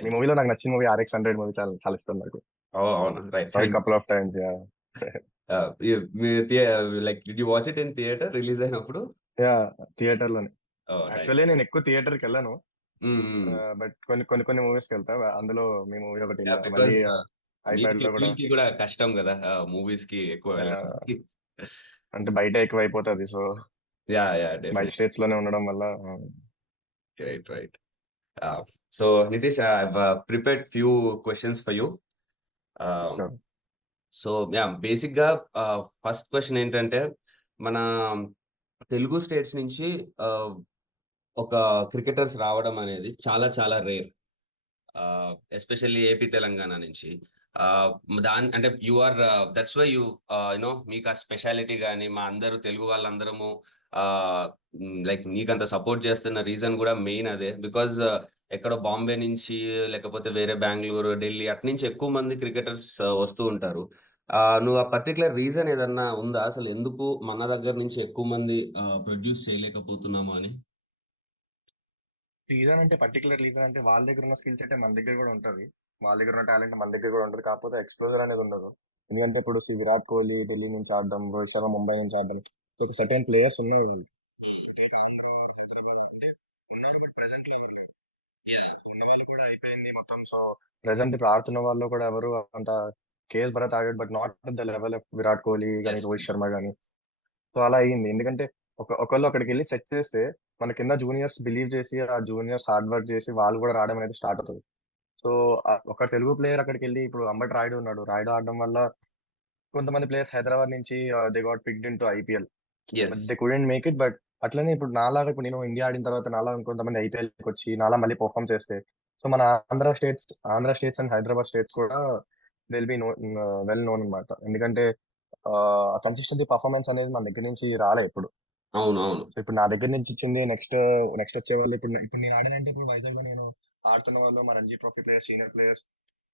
మీ మూవీలో నాకు నచ్చిన మూవీ RX 100 మూవీ చాలా చాలా ఇష్టం నాకు. అవునా? Right. Sorry couple of times. Yeah మీరు like did you watch it in theatre release అయినప్పుడు? యా థియేటర్ లోనే. ఓహ్! నైస్. యాక్చువల్లీ నేను ఎక్కువ థియేటర్కి వెళ్ళను. హ్మ్. హ్మ్. బట్ కొన్ని మూవీస్కి వెళ్తా. అందులో మీ మూవీ ఒకటి యాహ్! వెళ్ళా. మళ్ళీ బికాజ్ ఐప్యాడ్ మీదికి లో కూడా. మీదికి గూడా కష్టం గదా! మూవీస్‌కి ఎక్కువ వెళ్ళడం. అంటే బయట ఎక్కువ అయిపోతుంది. So yeah! బయట డెఫినెట్లీ. స్టేట్స్ లోనే ఉండడం వల్ల right. So Nitish, I have prepared few questions for you. ఆహ్, sure. So yeah! బేసిక్‌గా ఫస్ట్ క్వెషన్ ఏంటంటే, మన తెలుగు స్టేట్స్ నుంచి ఆహ్, ఒక క్రికెటర్స్ రావడం అనేది చాలా చాలా రేర్. ఎస్పెషల్లీ ఏపీ, తెలంగాణ నుంచి. ఆహ్, అంటే యూ ఆర్ దట్స్ వై మీకు ఆ స్పెషాలిటీ గాని, మా అందరూ తెలుగు వాళ్ళందరము లైక్ నీకంత సపోర్ట్ చేస్తున్న రీజన్ గూడా మెయిన్ అదే. బికాజ్ ఎక్కడో బాంబే నుంచి లేకపోతే వేరే బెంగుళూరు, ఢిల్లీ అటునుంచి ఎక్కువ మంది క్రికెటర్స్ వస్తూ ఉంటారు. నువ్వు ఆ పర్టిక్యులర్ రీజన్ ఏదన్నా ఉందా? అసలు ఎందుకు మన దగ్గర నుంచి ఎక్కువ మంది ప్రొడ్యూస్ చేయలేకపోతున్నాము అని? పర్టికులర్ రీజన్ అంటే వాళ్ళ దగ్గర ఉన్న స్కిల్ సెట్ మన దగ్గర కూడా ఉంటది. వాళ్ళ దగ్గర ఉన్న టాలెంట్ మన దగ్గర కూడా ఉంటుంది. కాకపోతే ఎక్స్పోజర్ అనేది ఉండదు. ఎందుకంటే ఇప్పుడు విరాట్ కోహ్లీ ఢిల్లీ నుంచి ఆడడం, రోహిత్ శర్మ ముంబై నుంచి ఆడడం, ఒక సర్టెన్ ప్లేయర్స్ ఉన్నారు వాళ్ళు. హ్మ్. టేక్ ఆంధ్ర ఆర్ హైదరాబాద్ అంటే ఉన్నారు. బట్ ప్రెసెంట్ లో ఎవరు లేరు. యాహ్! ఉన్న వాళ్ళు కూడా అయిపోయింది మొత్తం. సో ప్రెసెంట్ ఇప్పుడు ఆడుతున్న వాళ్ళు కూడా ఎవరు అంత. కేఎస్ భరత్ ఆడాడు, but not the level of Virat కోహ్లీ కానీ యెస్. రోహిత్ శర్మ కానీ. సో అలా అయ్యింది. ఎందుకంటే ఒకళ్ళు అక్కడికి వెళ్ళి సెట్ చేస్తే మన కింద జూనియర్స్ బిలీవ్ చేసి ఆ జూనియర్స్ హార్డ్ వర్క్ చేసి వాళ్ళు కూడా రావడం అనేది స్టార్ట్ అవుతుంది. సో ఒక తెలుగు ప్లేయర్ అక్కడికి వెళ్ళి ఇప్పుడు అంబటి రాయుడు ఉన్నాడు. రాయుడు ఆడడం వల్ల కొంతమంది ప్లేయర్స్ హైదరాబాద్ నుంచి they got picked in to IPL. But yes. They couldn't make it. But అట్లనే ఇప్పుడు నాలాగా ఇప్పుడు నేను ఇండియా ఆడిన తర్వాత నాలా కొంతమంది ఐపీఎల్కి వచ్చి నాలా మళ్ళీ పర్ఫామ్ చేస్తే సో మన ఆంధ్ర స్టేట్స్ అండ్ హైదరాబాద్ స్టేట్స్ కూడా దిల్ బి వెల్ నోన్ అనమాట. ఎందుకంటే కన్సిస్టెన్సీ పర్ఫార్మెన్స్ అనేది మన దగ్గర నుంచి రాలే ఇప్పుడు. అవునవును. సో ఇప్పుడు నా దగ్గర నుంచి ఇచ్చింది నెక్స్ట్ వచ్చే వాళ్ళు ఇప్పుడు నేను ఆడానంటే ఇప్పుడు వైజాగ్ లో నేను ఆడుతున్న వాళ్ళు మా Ranji trophy players, senior players.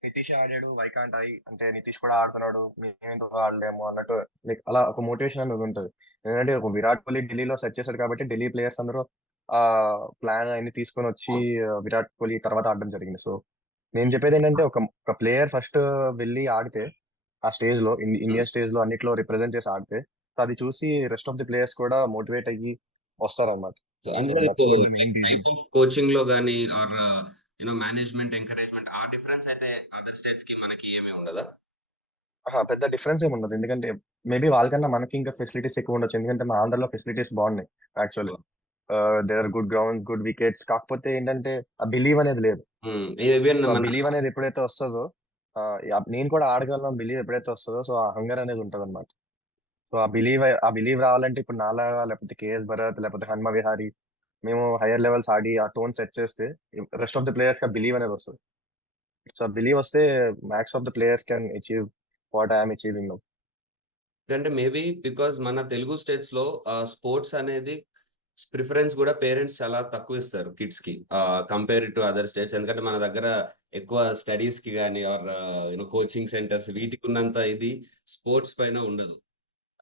Nitish ఆడాడు, వైకాంట్ అంటే నితీష్ కూడా ఆడుతున్నాడు, మేము ఎందుకు ఆడలేము అన్నట్టు. లైక్ అలా ఒక మోటివేషన్ అనేది ఉంటుంది. ఎందుకంటే ఒక విరాట్ కోహ్లీ ఢిల్లీలో సెట్ చేశాడు కాబట్టి ఢిల్లీ ప్లేయర్స్ అందరూ ఆ ప్లాన్ అన్ని తీసుకొని వచ్చి విరాట్ కోహ్లీ తర్వాత ఆడడం జరిగింది. సో నేను చెప్పేది ఏంటంటే ఒక ప్లేయర్ ఫస్ట్ వెళ్ళి ఆడితే ఆ స్టేజ్ లో హ్మ్. ఇండియా స్టేజ్ లో అన్నిట్లో రిప్రజెంట్ చేసి ఆడితే సో అది చూసి రెస్ట్ ఆఫ్ ది ప్లేయర్స్ కూడా మోటివేట్ అయ్యి వస్తారన్నమాట. సో సో అందులో నీకు that's what the like main reason. Type of కోచింగ్‌లో గాని ఆర్ మేనేజ్‌మెంట్, ఎంకరేజ్‌మెంట్ ఆ డిఫరెన్స్ అయితే అదర్ స్టేట్స్‌కి మనకి ఏమి ఉండదా? పెద్ద డిఫరెన్స్ ఏమి ఉండదు. ఎందుకంటే మేబీ వాళ్ళకన్నా మనకి ఇంకా ఫెసిలిటీస్ ఎక్కువ ఉండొచ్చు. ఎందుకంటే మా ఆంధ్రలో ఫెసిలిటీస్ బాగున్నాయి actually. There are good ground, good wickets. కాకపోతే ఏంటంటే ఆ బిలీవ్ అనేది లేదు. హ్మ్. ఈవెన్ సో ఆ మన బిలీవ్ అనేది ఎప్పుడైతే వస్తుందో నేను కూడా ఆడగలను బిలీవ్ ఎప్పుడైతే వస్తుందో సో ఆ హంగర్ అనేది ఉంటుంది అనమాట. సో ఆ బిలీవ్ రావాలంటే ఇప్పుడు నాలాగా లేకపోతే కేఎస్ భరత్ లేకపోతే హన్మ విహారీ మేము హైయర్ లెవెల్స్ ఆడి ఆ టోన్ సెట్ చేస్తే రెస్ట్ ఆఫ్ ద ప్లేయర్స్ కి ఆ బిలీవ్ అనేది వస్తుంది. సో ఆ బిలీవ్ వస్తే max of the players can achieve what I'm achieving now. అంటే మేబీ బికాజ్ మన తెలుగు స్టేట్స్‌లో స్పోర్ట్స్ అనేది ప్రిఫరెన్స్ గూడా పేరెంట్స్ చాలా తక్కువిస్తారు కిడ్స్‌కి. Compared to other states. ఎందుకంటే మన దగ్గర ఎక్కువ స్టడీస్‌కి గాని ఆర్ కోచింగ్ సెంటర్స్ వీటికున్నంత ఇది స్పోర్ట్స్ పైన ఉండదు.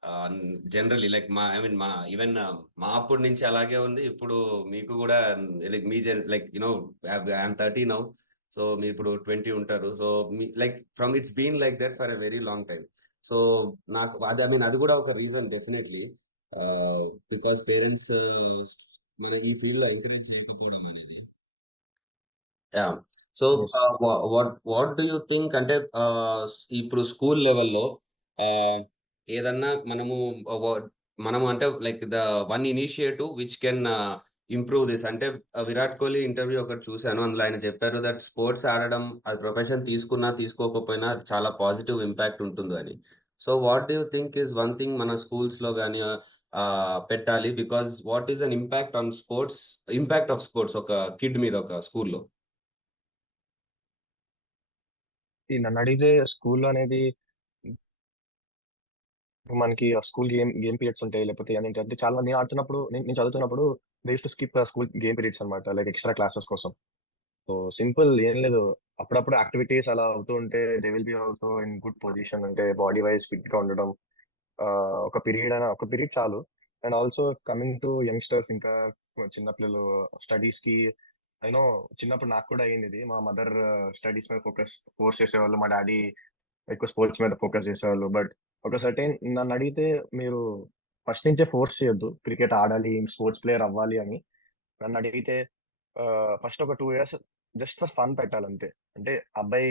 Ah, generally like I mean even మా అప్పటి నుంచి అలాగే ఉంది. ఇప్పుడు మీకు గూడా లైక్ మీ లైక్ ఐయామ్ 30 నౌ. సో మీరు ఇప్పుడు 20 ఉంటారు. So like it's been like that for a very long time. So నాకు అది అది గూడా ఒక reason definitely. Ah, because parents మనకి ఈ ఫీల్డ్‌లో ఎంకరేజ్ చేయకపోవడం అనేది. Yeah! So yes. What do you think అంటే ఇప్పుడు స్కూల్ లెవెల్‌లో ఆహ్, ఏదన్నా వ మనము అంటే like the one initiative which can improve this అంటే విరాట్ కోహ్లీ ఇంటర్వ్యూ ఒకటి చూసాను. అందులో ఆయన చెప్పారు దట్ స్పోర్ట్స్ ఆడడం అది ప్రొఫెషన్ తీసుకున్నా, తీసుకోకపోయినా అది చాలా పాజిటివ్ ఇంపాక్ట్ ఉంటుందని. So what do you think is one thing మన స్కూల్స్‌లో గాని పెట్టాలి? Because what is an impact of sports ఒక కిడ్ మీద ఒక స్కూల్‌లో? ఈ నన్ను అడిగితే స్కూల్లో అనేది ఇప్పుడు మనకి స్కూల్ గేమ్ పీరియడ్స్ ఉంటాయి. లేకపోతే ఏంటంటే చాలా మంది నేను ఆడుతున్నప్పుడు నేను చదువుతున్నప్పుడు they use to skip school game periods అనమాట. లైక్ ఎక్స్ట్రా క్లాసెస్ కోసం. సో సింపుల్ ఏం లేదు. అప్పుడప్పుడు యాక్టివిటీస్ అలా అవుతూ ఉంటే they will be also in good position. అంటే బాడీ వైజ్ ఫిట్ గా ఉండడం. ఒక పీరియడ్ చాలు. And also coming to youngsters ఇంకా చిన్న పిల్లలు స్టడీస్ కి ఐ నో చిన్నప్పుడు నాకు కూడా అయింది ఇది. మా మదర్ స్టడీస్ మీద ఫోర్స్ చేసేవాళ్ళు. మా డ్యాడీ ఎక్కువ స్పోర్ట్స్ మీద ఫోకస్ చేసేవాళ్ళు. బట్ ఒక సర్టెన్ నన్నడిగితే మీరు ఫస్ట్ నుంచే ఫోర్స్ చేయొద్దు. క్రికెట్ ఆడాలి, స్పోర్ట్స్ ప్లేయర్ అవ్వాలి అని. నన్నడిగితే ఫస్ట్ ఒక 2 ఇయర్స్ జస్ట్ ఫర్ ఫన్ పెట్టాలంతే. అంటే అబ్బాయి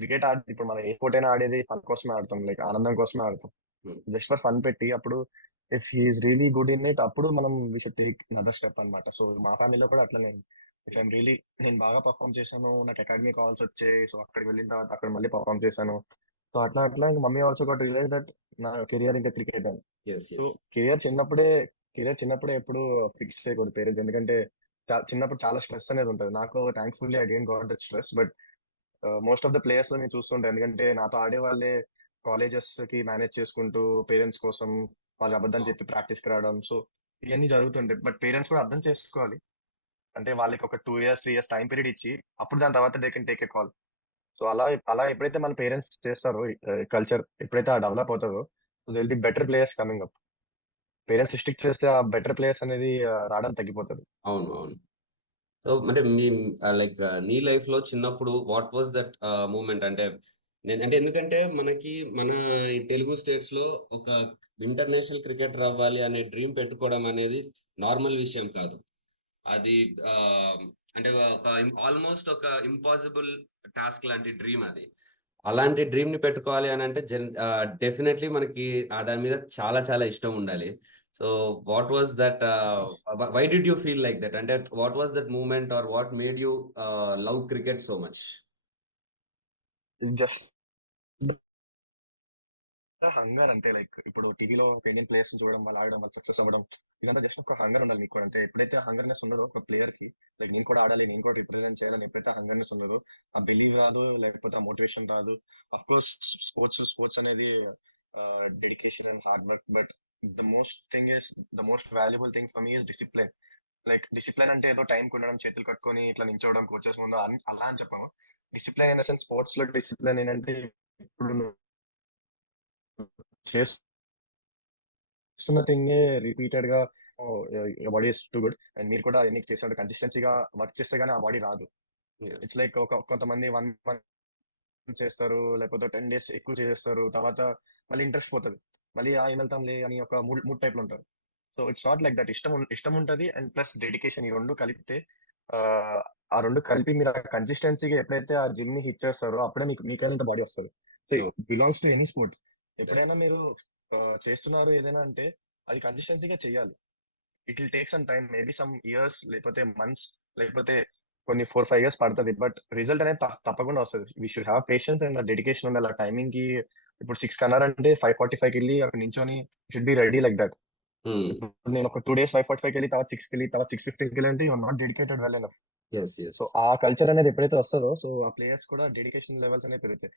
క్రికెట్ ఇప్పుడు మనం ఏ స్పోర్ట్ అయినా ఆడేది ఫన్ కోసమే ఆడతాం. లైక్ ఆనందం కోసమే ఆడతాం. హ్మ్. జస్ట్ ఫర్ ఫన్ పెట్టి అప్పుడు if he is really good in it అప్పుడు మనం we should take another step అన్నమాట. సో మా ఫ్యామిలీలో కూడా అట్లనే. ఇఫ్ ఐఎమ్ రియలీ నేను బాగా పెర్ఫార్మ్ చేశాను. నాకు అకాడమీ కాల్స్ వచ్చాయి. సో అక్కడికి వెళ్ళిన తర్వాత అక్కడ మళ్ళీ పెర్ఫార్మ్ చేశాను. సో అట్లా అట్లా ఇంక mummy also got realize that నా కెరియర్ ఇంకా క్రికెట్ అని. యెస్. So yes. కెరియర్ చిన్నప్పుడే కెరియర్ చిన్నప్పుడే ఎప్పుడు ఫిక్స్ చేయకూడదు పేరెంట్స్. ఎందుకంటే చిన్నప్పుడు చాలా స్ట్రెస్ అనేది ఉంటది. నాకు thankfully I didn't got that stress. But most of the ప్లేయర్స్‌లో నేను చూస్తుంటా. ఎందుకంటే నాతో ఆడేవాళ్ళే కాలేజెస్‌కి మేనేజ్ చేసుకుంటూ పేరెంట్స్ కోసం వాళ్ళు అబద్ధం చెప్పి ప్రాక్టీస్‌కి రావడం. సో ఇయన్నీ జరుగుతుంటాయి. బట్ పేరెంట్స్ కూడా అర్థం చేసుకోవాలి. అంటే వాళ్ళకి ఒక 2 ఇయర్స్, 3 ఇయర్స్ టైమ్ పీరియడ్ ఇచ్చి అప్పుడు దాని తర్వాత they can take a call. So అలా అలా ఎప్పుడైతే మన పేరెంట్స్ చేస్తారో కల్చర్ ఎప్పుడైతే డెవలప్ అవుతదో they will be better players coming up. Parents strict చేస్తే ఆ బెటర్ ప్లేయర్స్ అనేది రావడం తగ్గిపోతది. అవును. అవును. సో అంటే మీ లైక్ నీ లైఫ్‌లో చిన్నప్పుడు వాట్ వాస్ దట్ మూమెంట్? అంటే అంటే ఎందుకంటే మనకి మన ఈ తెలుగు స్టేట్స్‌లో ఒక ఇంటర్నేషనల్ క్రికెటర్ అవ్వాలి అనే డ్రీమ్ పెట్టుకోవడం అనేది నార్మల్ విషయం కాదు. అది ఆహ్, అంటే ఒక ఆల్‌మోస్ట్ ఒక ఇంపాసిబుల్ టాస్క్ లాంటి డ్రీమ్ అది. అలాంటి డ్రీమ్‌ని పెట్టుకోవాలి అనంటే డెఫినైట్‌లీ మనకి దాని మీద చాలా చాలా ఇష్టం ఉండాలి. So, what was that why did you feel like that? అంటే what was that moment or what made you love cricket so much? Just hunger అంతే. లైక్ ఇప్పుడు టీవీలో ఇండియన్ ప్లేయర్స్ చూడడం, వాళ్ళు ఆడడం, వాళ్ళు సక్సెస్ అవ్వడం, ఇదంతా జస్ట్ ఒక హంగర్ ఉండాలి మీకు కూడా. అంటే ఎప్పుడైతే ఆ హంగర్‌నెస్ ఉన్నదో ఒక ప్లేయర్‌కి, లైక్ నేను కూడా ఆడాలి, నేను కూడా రిప్రజెంట్ చేయాలని ఎప్పుడైతే ఆ హంగర్‌నెస్ ఉన్నదో, ఆ బిలీవ్ రాదు, లేకపోతే ఆ మోటివేషన్ రాదు. ఆఫ్‌కోర్స్ స్పోర్ట్స్ అనేది dedication and hard work. But the most valuable thing for me is discipline. Like discipline అంటే ఏదో టైంకి ఉండడం, చేతులు కట్టుకొని ఇట్లా నించోవడం కోచెస్ ముందు అలా అని చెప్పను. డిసిప్లిన్ ఇన్ ద సెన్స్ స్పోర్ట్స్‌లో డిసిప్లిన్ ఏంటంటే ఇప్పుడు నువ్వు చేస్తున్న థింగే రిపీటెడ్‌గా your body is too good. And మీరు కూడా ఎన్ని చేసినట్టు కన్సిస్టెన్సీగా వర్క్ చేస్తే గాని ఆ బాడీ రాదు. యాహ్! ఇట్స్ లైక్ కొంతమంది 1 మంత్ చేస్తారు. లేకపోతే 10 డేస్ ఎక్కువ చేసేస్తారు. తర్వాత మళ్ళీ ఇంట్రెస్ట్ పోతది. మళ్ళీ ఏం వెళ్తాంలే అని ఒక మూడ్ టైప్‌లో ఉంటారు. So it's not like that. ఇష్టం ఉంటది అండ్ ప్లస్ డెడికేషన్ ఈ 2 కలిపితే ఆహ్, ఆ 2 కలిపి మీరు ఆ కన్సిస్టెన్సీగా ఎప్పుడైతే ఆ జిమ్‌ని హిట్ చేస్తారో అప్పుడే మీకైనా ఇంత బాడీ వస్తది. So true. It belongs to any sport. Right. ఎప్పుడైనా మీరు చేస్తున్నారు ఏదైనా అంటే అది కన్సిస్టెన్సీగా చేయాలి. It will take some time. Maybe some years లేకపోతే మంత్స్ లేకపోతే కొన్ని 4, 5 ఇయర్స్ పడతది. బట్ రిజల్ట్ అనేది తప్పకుండా వస్తది. We should have patience and dedication ఉండాలి. ఆ టైమింగ్‌కి ఇప్పుడు 6కి అన్నారంటే 5:45కెళ్ళి అక్కడ నించొని should be ready like that. Hmm. ఇప్పుడు నేను ఒక 2 డేస్ 5:45కెళ్ళి తర్వాత 6కెళ్ళి తర్వాత 6:15కెళ్ళి అంటే you are not dedicated well enough. Yes. Yes. So ఆ కల్చర్ అనేది ఎప్పుడైతే వస్తదో సో ఆ ప్లేయర్స్ కూడా డెడికేషన్ లెవెల్స్ అనేవి పెరుగుతాయి.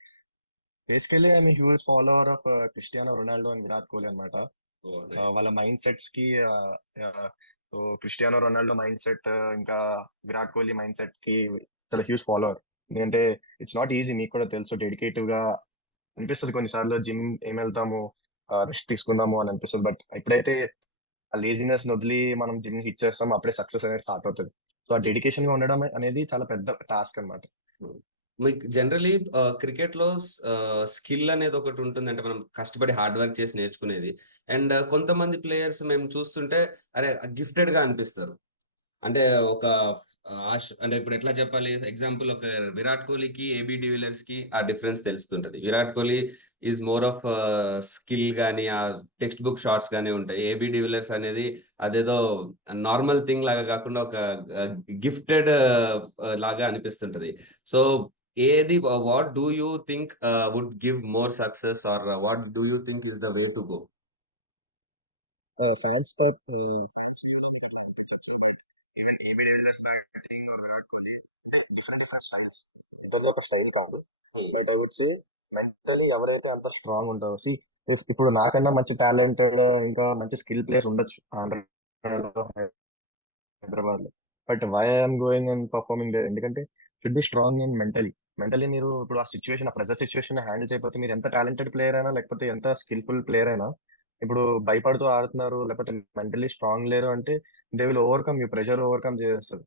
Basically I'm a huge follower of Cristiano Ronaldo and Virat Kohli అన్నమాట. ఓహ్! నైస్. వాళ్ళ మైండ్ సెట్స్‌కి so Cristiano Ronaldo mindset ఇంకా విరాట్ కోహ్లీ మైండ్ సెట్‌కి చాలా హ్యూజ్ ఫాలోవర్. ఎందుకంటే ఇట్స్ నాట్ ఈజీ, మీకు కూడా తెలుసు. డెడికేటివ్‌గా అనిపిస్తది కొన్నిసార్లు జిమ్ ఏమెళ్తాము, రెస్ట్ తీసుకుందాము అని అనిపిస్తది. బట్ ఎప్పుడైతే ఆ లేజినెస్‌ని వదిలి మనం జిమ్‌ని హిట్ చేస్తామో అప్పుడే సక్సెస్ అనేది స్టార్ట్ అవుతది. సో ఆ డెడికేషన్‌గా ఉండడం అనేది చాలా పెద్ద టాస్క్ అన్నమాట. హ్మ్. మీకు జనరల్లీ క్రికెట్‌లో స్కిల్ అనేది ఒకటుంటుంది. అంటే మనం కష్టపడి హార్డ్ వర్క్ చేసి నేర్చుకునేది. అండ్ కొంతమంది ప్లేయర్స్ మేము చూస్తుంటే అరే! గిఫ్టెడ్‌గా అనిపిస్తారు. అంటే ఒక అంటే ఇప్పుడు ఎట్లా చెప్పాలి? ఎగ్జాంపుల్ ఒక 'విరాట్ కోహ్లీకి', 'ఏబీ డివిలియర్స్‌కి' ఆ డిఫరెన్స్ తెలుస్తుంటది. 'Virat Kohli' is more of skill గాని, టెక్స్ట్ బుక్ షాట్స్ గాని ఉంటాయి. 'ఏబీ డివిలియర్స్' అనేది అదేదో నార్మల్ థింగ్ లాగా కాకుండా ఒక గిఫ్టెడ్ లాగా అనిపిస్తుంటది. సో, ఏది what do you think would give more success or what do you think is the way to go? Fans వ్యూలో మీకు అట్లా అనిపించొచ్చు. But even AB de Villiers batting or Virat Kohli అంటే డిఫరెంట్ స్టైల్స్. ఇద్దరిది ఒక స్టైల్ కాదు. Hmm. But I would say mentally ఎవరైతే అంత స్ట్రాంగ్ ఉంటారో ఇప్పుడు నాకన్నా మంచి టాలెంటెడ్ ఇంకా మంచి స్కిల్ ప్లేయర్స్ ఉండొచ్చు ఆంధ్రాలో, హైదరాబాద్‌లో. But why I'm going and performing there ఎందుకంటే should be strong and mentally మీరు ఇప్పుడు ఆ ప్రెషర్ సిట్యుయేషన్‌ని హ్యాండిల్ చేయకపోతే మీరు ఎంత టాలెంటెడ్ ప్లేయర్ అయినా లేకపోతే ఎంత స్కిల్‌ఫుల్ ప్లేయర్ అయినా ఇప్పుడు భయపడుతూ ఆడుతున్నారు లేకపోతే మెంటల్లీ స్ట్రాంగ్ లేరు అంటే they will overcome pressure overcome చేసేస్తది.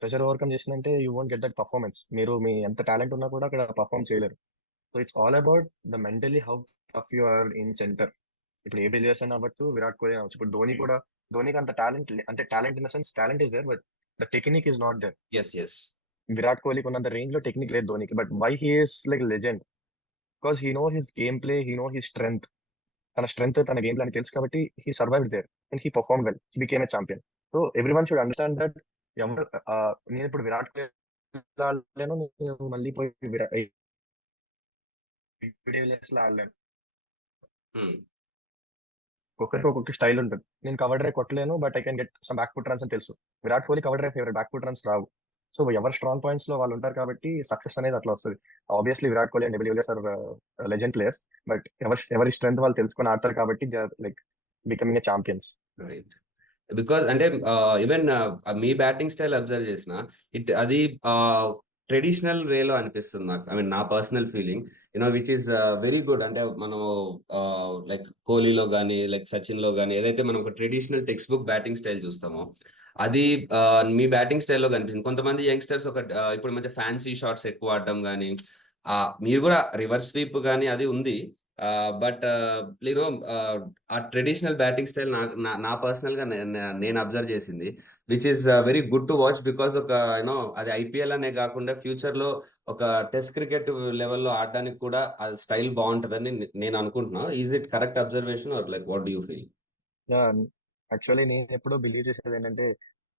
ప్రెషర్ ఓవర్కమ్ చేసిందంటే you won't get that performance. మీరు మీ ఎంత టాలెంట్ ఉన్నా కూడా అక్కడ పర్ఫామ్ చేయలేరు. So it's all about the mentally how tough you are in centre. ఇప్పుడు ఏ బిలియర్స్ అయినా అవ్వచ్చు, విరాట్ కోహ్లీ అవ్వచ్చు. ఇప్పుడు ధోని కూడా, ధోనికి అంత టాలెంట్ అంటే talent in the sense talent is there, but the technique is not there. Yes yes Virat కోహ్లీకి ఉన్నంత రేంజ్ లో టెక్నిక్ లేదు ధోనికి. But why he is like legend? Because he know his game play, he know his strength. తన strength, తన game play అని తెలుసు కాబట్టి he survived there and he perform well. He became a champion. So every one should understand that. ఎవరు నేను ఇప్పుడు విరాట్ కోహ్లీ ఆడలేను, నేను మళ్ళీ పోయి విలియర్స్ లో ఆడలేను. ఒక్కొక్కరికి ఒక్కొక్క స్టైల్ ఉంటుంది. నేను కవర్ డ్రైవ్ కొట్టలేను, but I can get some back foot runs అని తెలుసు. Virat Kohli cover drive favourite, back foot runs రావు. సో ఎవరు స్ట్రాంగ్ పాయింట్స్ లో వాళ్ళు ఉంటారు కాబట్టి సక్సెస్ అనేది అట్లా వస్తుంది. Obviously Virat Kohli and Villiers are legend players, but ఎవరి స్ట్రెంత్ వాళ్ళు తెలుసుకొని ఆడతారు కాబట్టి like becoming a champions. Right. Because అంటే ఈవెన్ మీ బ్యాటింగ్ స్టైల్ అబ్జర్వ్ చేసిన అది ట్రెడిషనల్ వేలో అనిపిస్తుంది నాకు. ఐ మీన్ నా personal feeling which is very good. అంటే మనం లైక్ కోహ్లీలో కానీ లైక్ సచిన్ లో కానీ ఏదైతే మనం ఒక traditional text book batting style చూస్తామో అది మీ బ్యాటింగ్ స్టైల్లో కనిపిస్తుంది. కొంతమంది యంగ్స్టర్స్ ఇప్పుడు మంచి ఫ్యాన్సీ షాట్స్ ఎక్కువ ఆడటం కానీ మీరు కూడా రివర్స్ స్వీప్ కానీ అది ఉంది. బట్ మీరు ఆ ట్రెడిషనల్ బ్యాటింగ్ స్టైల్ నా పర్సనల్ గా నేను అబ్జర్వ్ చేసింది, which is very good to watch. Because ఒక అది ఐపీఎల్ అనే కాకుండా ఫ్యూచర్ లో ఒక టెస్ట్ క్రికెట్ లెవెల్లో ఆడడానికి కూడా ఆ స్టైల్ బాగుంటుందని నేను అనుకుంటున్నా. Is it correct observation or like what do you feel? Actually నేను ఎప్పుడో బిలీవ్ చేసేది ఏంటంటే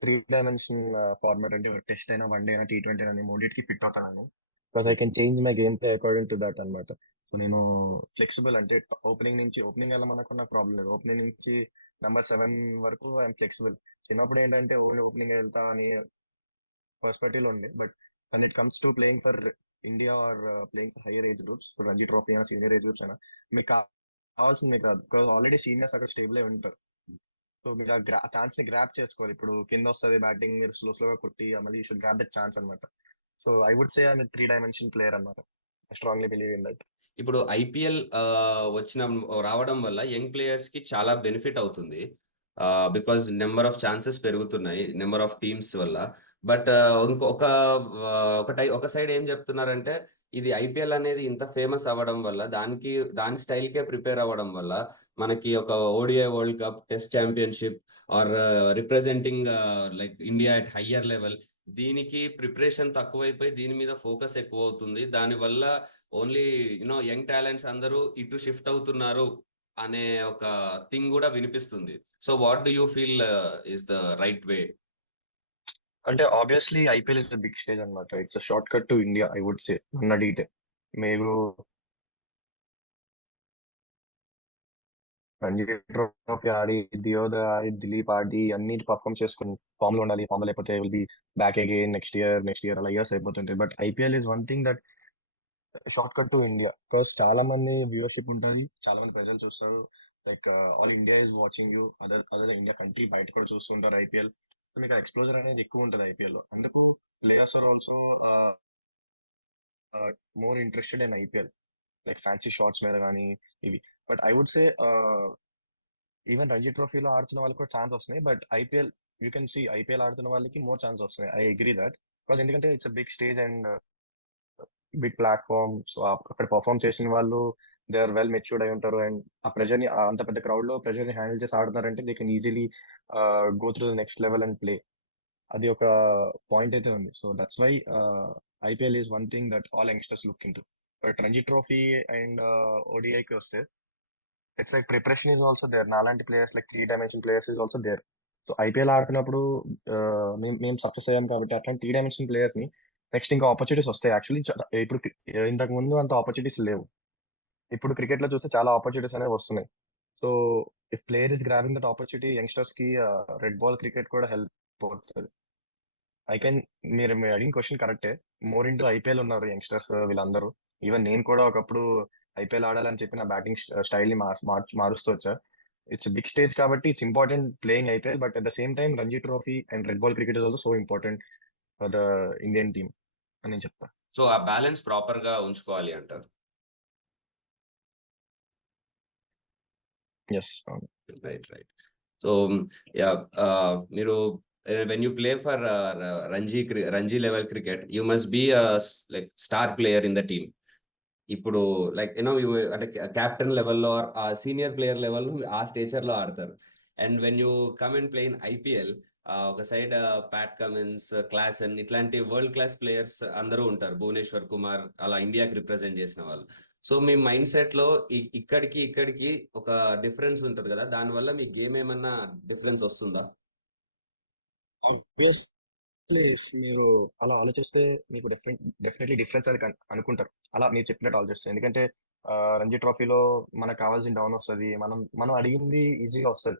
3 డైమెన్షన్ ఫార్మాట్, అంటే టెస్ట్ అయినా, వన్ డే అయినా, T20 అయినా మూడింటికి ఫిట్ అవుతాను. Because I can change my game play according to that అనమాట. సో నేను ఫ్లెక్సిబుల్, అంటే ఓపెనింగ్ వెళ్ళమన్నప్పుడు నాకు ప్రాబ్లం లేదు. ఓపెనింగ్ నుంచి నెంబర్ 7 వరకు ఐఎమ్ ఫ్లెక్సిబుల్. చిన్నప్పుడు ఏంటంటే ఓన్లీ ఓపెనింగ్ వెళ్తా అని పర్స్పెక్టివ్ లో ఉంది. But when it comes to playing for India or playing for higher age groups, Ranji trophy అయినా, సీనియర్ ఏజ్ గ్రూప్స్ అయినా, మీకు కావాల్సింది మీకు రాదు. బికాస్ ఆల్రెడీ సీనియర్స్ అక్కడ స్టేబుల్ అయి ఉంటారు. సో మీరు ఆ ఛాన్స్ ని గ్రాప్ చేసుకోవాలి. ఇప్పుడు కింద వస్తుంది బ్యాటింగ్, మీరు స్లోగా కొట్టి మళ్ళీ you should grab that chance అనమాట. So I would say I 3 dimension player అనమాట. I strongly believe in that. ఇప్పుడు ఐపీఎల్ రావడం వల్ల యంగ్ ప్లేయర్స్ కి చాలా బెనిఫిట్ అవుతుంది. బికాజ్ నెంబర్ ఆఫ్ ఛాన్సెస్ పెరుగుతున్నాయి నెంబర్ ఆఫ్ టీమ్స్ వల్ల. బట్ ఇంకొక ఒక సైడ్ ఏం చెప్తున్నారంటే ఇది ఐపీఎల్ అనేది ఇంత ఫేమస్ అవ్వడం వల్ల దాని స్టైల్కే ప్రిపేర్ అవ్వడం వల్ల మనకి ఒక ODI world cup, test championship or representing like India at higher level, దీనికి ప్రిపరేషన్ తక్కువైపోయి దీని మీద ఫోకస్ ఎక్కువ అవుతుంది. దానివల్ల ఓన్లీ యంగ్ టాలెంట్స్ అందరూ ఇటు షిఫ్ట్ అవుతున్నారు అనే ఒక థింగ్ కూడా వినిపిస్తుంది. So what do you feel is the right way? అంటే obviously IPL is the big stage అనమాట. It's a short cut to India, I would say. నన్ను అడిగితే మీరు రంజీ ట్రోఫీ ఆడి, దియోద ఆడి, దిలీప్ ఆడి అన్ని పర్ఫామ్ చేసుకుని ఫామ్ లో ఉండాలి. ఫామ్ లో లేకపోతే will be back again next year అలా ఇయర్స్ అయిపోతుంటాయి. But IPL is one thing that short cut to India. Because చాలా మంది వ్యూవర్షిప్ ఉంటుంది, చాలా మంది ప్రజలు చూస్తారు. Like all India is watching you. Other India country బయట కూడా చూస్తుంటారు ఐపీఎల్. మీకు ఎక్స్పోజర్ అనేది ఎక్కువ ఉంటుంది ఐపీఎల్ లో. అందుకు players are also more interested in IPL, like fancy shots మీద కానీ ఇవి. But I would say even Ranji ట్రోఫీలో ఆడుతున్న వాళ్ళకి కూడా ఛాన్స్ వస్తున్నాయి. But IPL, you can see IPL ఆడుతున్న వాళ్ళకి మోర్ ఛాన్స్ వస్తున్నాయి. I agree that. బికాస్ ఎందుకంటే it's a big stage and big platform. So అక్కడ పర్ఫామ్ చేసిన వాళ్ళు దే ఆర్ వెల్ మెచ్యూర్డ్ అయి ఉంటారు. అండ్ ఆ ప్రెజర్ ని, అంత పెద్ద క్రౌడ్ లో ప్రెజర్ ని హ్యాండిల్ చేసి ఆడుతున్నారంటే they can easily go through the next level and play. అది ఒక పాయింట్ అయితే ఉంది. So that's why IPL is one thing that all youngsters look in to. But Ranji trophy and ఓడిఐకి వస్తే it's like preparation is also there. నాలాంటి players like 3 dimension players is also there. So IPL ఆడుతున్నప్పుడు మేము success అయ్యాం కాబట్టి అట్లాంటి 3 dimension players ని next ఇంకా ఆపర్చునిటీస్ వస్తాయి. యాక్చువల్లీ ఇప్పుడు ఇంతకు ముందు అంత ఆపర్చునిటీస్ లేవు. ఇప్పుడు క్రికెట్ లో చూస్తే చాలా ఆపర్చునిటీస్ అనేవి వస్తున్నాయి. So if player is grabbing that opportunity, youngsters కి రెడ్ బాల్ క్రికెట్ కూడా హెల్ప్ అవుతుంది. మీరు అడిగిన క్వశ్చన్ కరెక్టే. మోర్ ఇంటూ ఐపీఎల్ ఉన్నారు యంగ్స్టర్స్ వీళ్ళందరూ. ఈవెన్ నేను కూడా ఒకప్పుడు ఐపీఎల్ ఆడాలని చెప్పి నా బ్యాటింగ్ స్టైల్ ని మారుస్తూ వచ్చా. ఇట్స్ బిగ్ స్టేజ్ కాబట్టి it's important playing IPL. But at the same time Ranji trophy and red ball cricket is also so important for the Indian team అని నేను చెప్తా. సో ఆ బ్యాలెన్స్ ప్రాపర్ గా ఉంచుకోవాలి అంటారు. Yes. Right right. So yeah మీరు when you play for Ranji level cricket, you must be a like star player in the team. ఇప్పుడు లైక్ అంటే క్యాప్టెన్ లెవెల్లో ఆ సీనియర్ ప్లేయర్ లెవెల్లో ఆ స్టేచర్ లో ఆడతారు. And when you come and play in IPL, ఒక సైడ్ ప్యాట్ కమిన్స్, క్లాసన్ ఇట్లాంటి వరల్డ్ క్లాస్ ప్లేయర్స్ అందరూ ఉంటారు. భువనేశ్వర్ కుమార్ అలా ఇండియాకి రిప్రజెంట్ చేసిన వాళ్ళు. సో మీ మైండ్ సెట్ లో ఇక్కడికి ఒక డిఫరెన్స్ ఉంటది కదా, దానివల్ల మీ గేమ్ ఏమన్నా డిఫరెన్స్ వస్తుందా? ఆబ్వియస్లీ మీరు అలా ఆలోచిస్తే మీకు డెఫినెట్లీ డిఫరెన్స్ అది అనుకుంటారు. అలా మీరు చెప్పినట్టు ఆలోచిస్తే, ఎందుకంటే రంజీ ట్రోఫీలో మనకు కావాల్సిన డౌన్ వస్తుంది, మనం అడిగింది ఈజీగా వస్తుంది.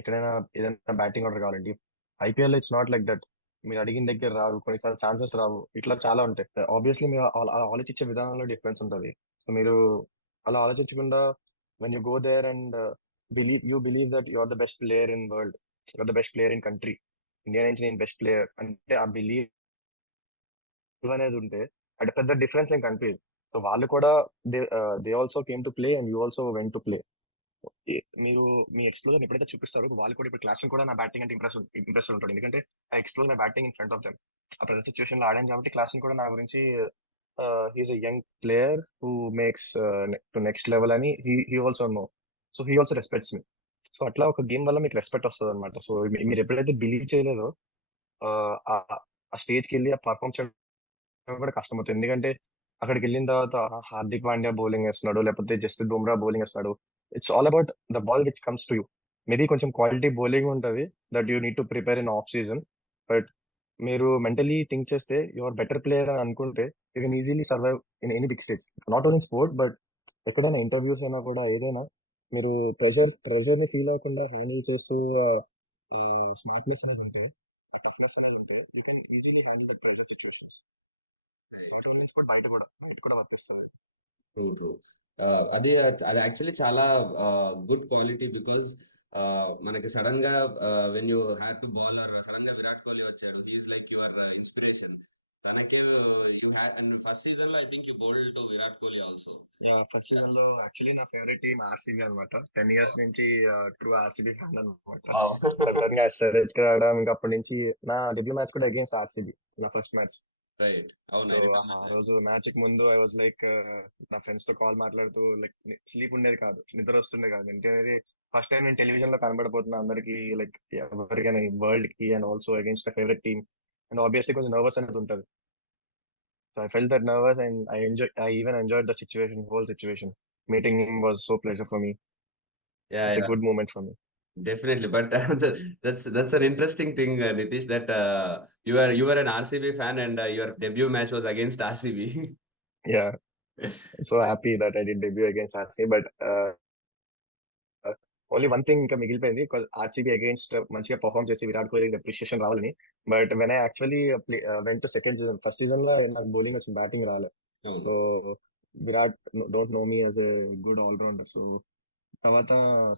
ఎక్కడైనా ఏదైనా బ్యాటింగ్ ఆర్డర్ కావాలండి. IPL it's not like that. మీరు అడిగిన దగ్గర రావు, కొన్నిసార్లు ఛాన్సెస్ రావు, ఇట్లా చాలా ఉంటాయి. ఆబ్వియస్లీ మీరు అలా ఆలోచించే విధానంలో డిఫరెన్స్ ఉంటుంది. సో మీరు అలా ఆలోచించకుండా when you go there and believe that you are the best player in world, you're the best player in country, India నుంచి నేను బెస్ట్ ప్లేయర్ అంటే ఆ బిలీవ్ అనేది ఉంటే అంటే పెద్ద డిఫరెన్స్ ఏం కనిపించదు. సో వాళ్ళు కూడా they also came to play and you also when to play. మీరు మీ ఎక్స్ప్లోజర్ ఎప్పుడైతే చూపిస్తారో వాళ్ళు కూడా ఇప్పుడు క్లాస్ కూడా నా బ్యాటింగ్ అంటే ఇంప్రెస్ ఉంటాడు, ఎందుకంటే I explode my batting in front of them. ఆ ప్రెసెంట్ సిచ్యువేషన్ లో ఆడాను కాబట్టి క్లాస్ కూడా నా గురించి he's a young player who makes to next level అని he also know. So he also respects me. So అట్లా ఒక గేమ్ వల్ల మీకు రెస్పెక్ట్ వస్తుంది అనమాట. సో మీరు ఎప్పుడైతే బిలీవ్ చేయలేదో ఆ స్టేజ్కి వెళ్ళి ఆ పర్ఫార్మ్ చేయడం కూడా కష్టమవుతుంది. ఎందుకంటే అక్కడికి వెళ్ళిన తర్వాత హార్దిక్ పాండ్యా బౌలింగ్ వేస్తున్నాడు, లేకపోతే జస్ట్ బుమ్రా బౌలింగ్ వేస్తున్నాడు. It's all about the ball which comes to you. Maybe కొంచెం క్వాలిటీ బౌలింగ్ ఉంటుంది that you need to prepare in off season. But మీరు మెంటలీ థింక్ చేస్తే యువర్ బెటర్ ప్లేయర్ అని అనుకుంటే you can easily survive in any big stage, not only sport but ఎక్కడైనా interviews అయినా కూడా ఏదైనా మీరు ప్రెషర్ని ఫీల్ అవ్వకుండా హ్యాండిల్ చేస్తూ స్మార్ట్నెస్ అనేది ఉంటే, టఫ్నెస్ అనేది ఉంటే you can easily handle that pressure situations. వాటి నుంచి కూడా బయట కూడా వర్తిస్తుంది. True true. అది అది యాక్చువల్లీ చాలా గుడ్ క్వాలిటీ, బికాజ్ మనకి సడన్ గా when you had to bowler, sudden గా విరాట్ కోహ్లీ వచ్చాడు, హీఈస్ లైక్ యువర్ ఇన్స్పిరేషన్. తనకే you had and first season లో I think you bowled to Virat Kohli also. Yeah, first season లో యాక్చువల్లీ నా ఫేవరెట్ టీమ్ ఆర్సీబీ అనమాట. 10 years నుంచి ట్రూ ఆర్సీబీ ఫ్యాన్ అనమాట. సడన్ గా ఎస్ఆర్హెచ్ కి రావడం, ఇంకా అప్పటి నుంచి నా డెబ్యూ మ్యాచ్ కూడా అగేన్స్ట్ ఆర్సీబీ, నా ఫస్ట్ మ్యాచ్. రైట్, అవును, సో I ఆ remember that. రోజు మ్యాచ్ కి ముందు ఐ వాజ్ లైక్ నా ఫ్రెండ్స్ తో కాల్ మాట్లాడుతూ లైక్ స్లీప్ ఉండేది కాదు, నిద్ర వస్తుండే కాదు. ఎందుకంటే ఫస్ట్ టైం నేను టెలివిజన్ లో కనబడబోతున్నా అందరికి, లైక్ ఎవరికైనా వరల్డ్ కి and also against favourite team. And obviously కొంచెం నర్వస్ అనేది ఉంటుంది. So I felt that nervous and I even enjoyed the situation, whole situation. Meeting him was so pleasure for me. Yeah, It's a yeah, good moment for me. definitely. But that's an interesting thing, Nitish, that you were an RCB fan and your debut match was against RCB. Yeah, I'm so happy that I did debut against RCB. But only one thing ఇంకా మిగిలిపోయింది, RCB against మంచిగా perform చేసి Virat Kohli appreciation రావాలని. But when I actually went to second season, first season లో నాకు bowling వచ్చింది, batting రాలేదు. అవును. So Virat don't know me as a good allrounder. So తర్వాత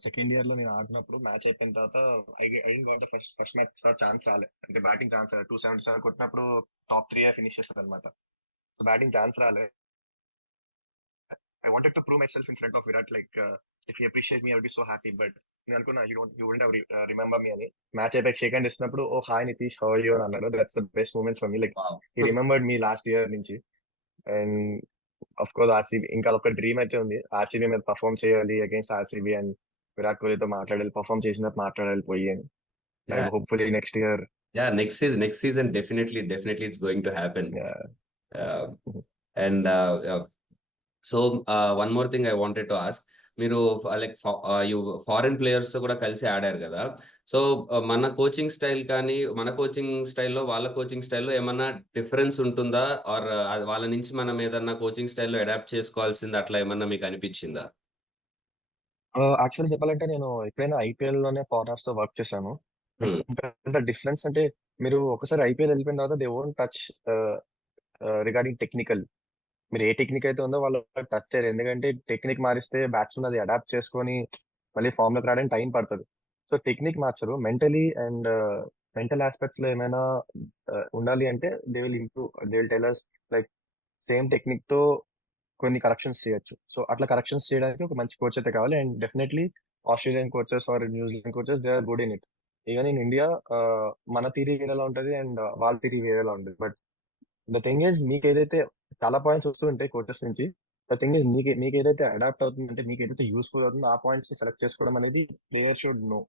సెకండ్ ఇయర్ లో నేను ఆడినప్పుడు మ్యాచ్ అయిపోయిన తర్వాత I didn't got the first match chance రాలే, అంటే బ్యాటింగ్ ఛాన్స్ రాలే. 277 కొట్టినప్పుడు టాప్ 3 ఫినిష్ చేస్తారు అనమాట. సో బ్యాటింగ్ ఛాన్స్ రాలే. I wanted to prove myself in front of Virat, like if he appreciate me, I would be so happy. But నేను అనుకున్నా he wouldn't have remember me అని. మ్యాచ్ అయిపోయి shake hand ఇస్తున్నప్పుడు oh hi Nitish how are you అని అన్నాడు. That's the best moment for me. Like Wow. He remembered me last year నుంచి. And of course RCB ఇంకా ఒక డ్రీమ్ అయితే ఉంది, ఆర్సీబీ మీద పర్ఫామ్ చేయాలి అగేన్స్ట్ ఆర్సీబీ అండ్ విరాట్ కోహ్లీతో మాట్లాడాలి, పర్ఫామ్ చేసినట్టు మాట్లాడాలి పోయి అని. Yeah, hopefully next year. yeah. Next season, definitely it's going to happen. Uh, and so one more thing I wanted to ask. మీరు లైక్ యూ ఫారెన్ ప్లేయర్స్ తో కూడా కలిసి ఆడారు కదా. సో మన కోచింగ్ స్టైల్ కానీ మన కోచింగ్ స్టైల్లో వాళ్ళ కోచింగ్ స్టైల్లో ఏమన్నా డిఫరెన్స్ ఉంటుందా, ఆర్ వాళ్ళ నుంచి మనం ఏదన్నా కోచింగ్ స్టైల్లో అడాప్ట్ చేసుకోవాల్సింది అట్లా ఏమన్నా మీకు అనిపించిందా? యాక్చువల్లీ చెప్పాలంటే నేను ఎప్పుడైనా ఐపీఎల్ లోనే ఫారెనర్స్ తో వర్క్ చేశాను. Hmm. పెద్ద డిఫరెన్స్ అంటే మీరు ఒకసారి ఐపీఎల్ వెళ్ళిపోయిన తర్వాత they won't touch regarding technical. మీరు ఏ టెక్నిక్ అయితే ఉందో వాళ్ళు టచ్ చేయరు, ఎందుకంటే టెక్నిక్ మారిస్తే బ్యాట్స్మెన్ అది అడాప్ట్ చేసుకొని మళ్ళీ ఫామ్ లోకి రావడానికి టైం పడుతుంది. సో టెక్నిక్ మార్చరు, మెంటలీ అండ్ మెంటల్ ఆస్పెక్ట్స్ లో ఏమైనా ఉండాలి అంటే they will improve, they will tell us like same technique తో కొన్ని కరెక్షన్స్ చేయొచ్చు. సో అట్లా కరెక్షన్స్ చేయడానికి ఒక మంచి కోచ్ అయితే కావాలి. And definitely Australian coaches or New Zealand coaches they are good in it. Even in India మన థియరీ వేరేలా ఉంటది అండ్ వాళ్ళ థియరీ వేరేలా ఉంటుంది. బట్ ద థింగ్ ఈజ్ మీకు ఏదైతే చాలా పాయింట్స్ వస్తూ ఉంటాయి కోచెస్ నుంచి. ద థింగ్ ఈజ్ మీకు ఏదైతే అడాప్ట్ అవుతుంది అంటే మీకు ఏదైతే యూస్ఫుల్ అవుతుందో ఆ పాయింట్స్ ని సెలెక్ట్ చేసుకోవడం అనేది ప్లేయర్ షుడ్ నో.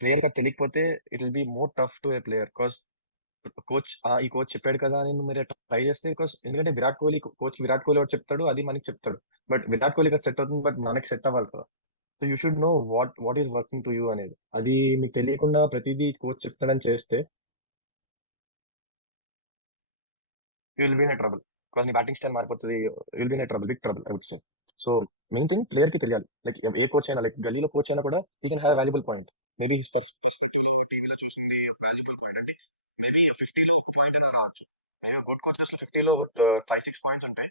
ప్లేయర్ గా తెలియకపోతే it will be more tough to A player. Because coach ఈ కోచ్ చెప్పాడు కదా అని మీరు ట్రై చేస్తే, బికాస్ ఎందుకంటే విరాట్ కోహ్లీ ఒకటి చెప్తాడు, అది మనకి చెప్తాడు. బట్ విరాట్ కోహ్లీ సెట్ అవుతుంది, బట్ మనకి సెట్ అవ్వాలి కదా. So you should know what is working to you అనేది. అది మీకు తెలియకుండా ప్రతిదీ కోచ్ చెప్తాడని చేస్తే you will be in trouble. Because నీ బ్యాటింగ్ స్టైల్ మారిపోతుంది. Will be in trouble, big trouble I would say. So main thing player కి తెలియాలి. లైక్ ఏ కోచ్ అయినా, లైక్ గల్లీలో కోచ్ అయినా కూడా he can have valuable point. Maybe his టీవీలో చూసింది వాల్యుబుల్ పాయింట్ అంటే మేబీ 50లో పాయింట్ అని రావచ్చు. గుడ్ కోచెస్ లో 50లో 5-6 పాయింట్స్ ఉంటాయి.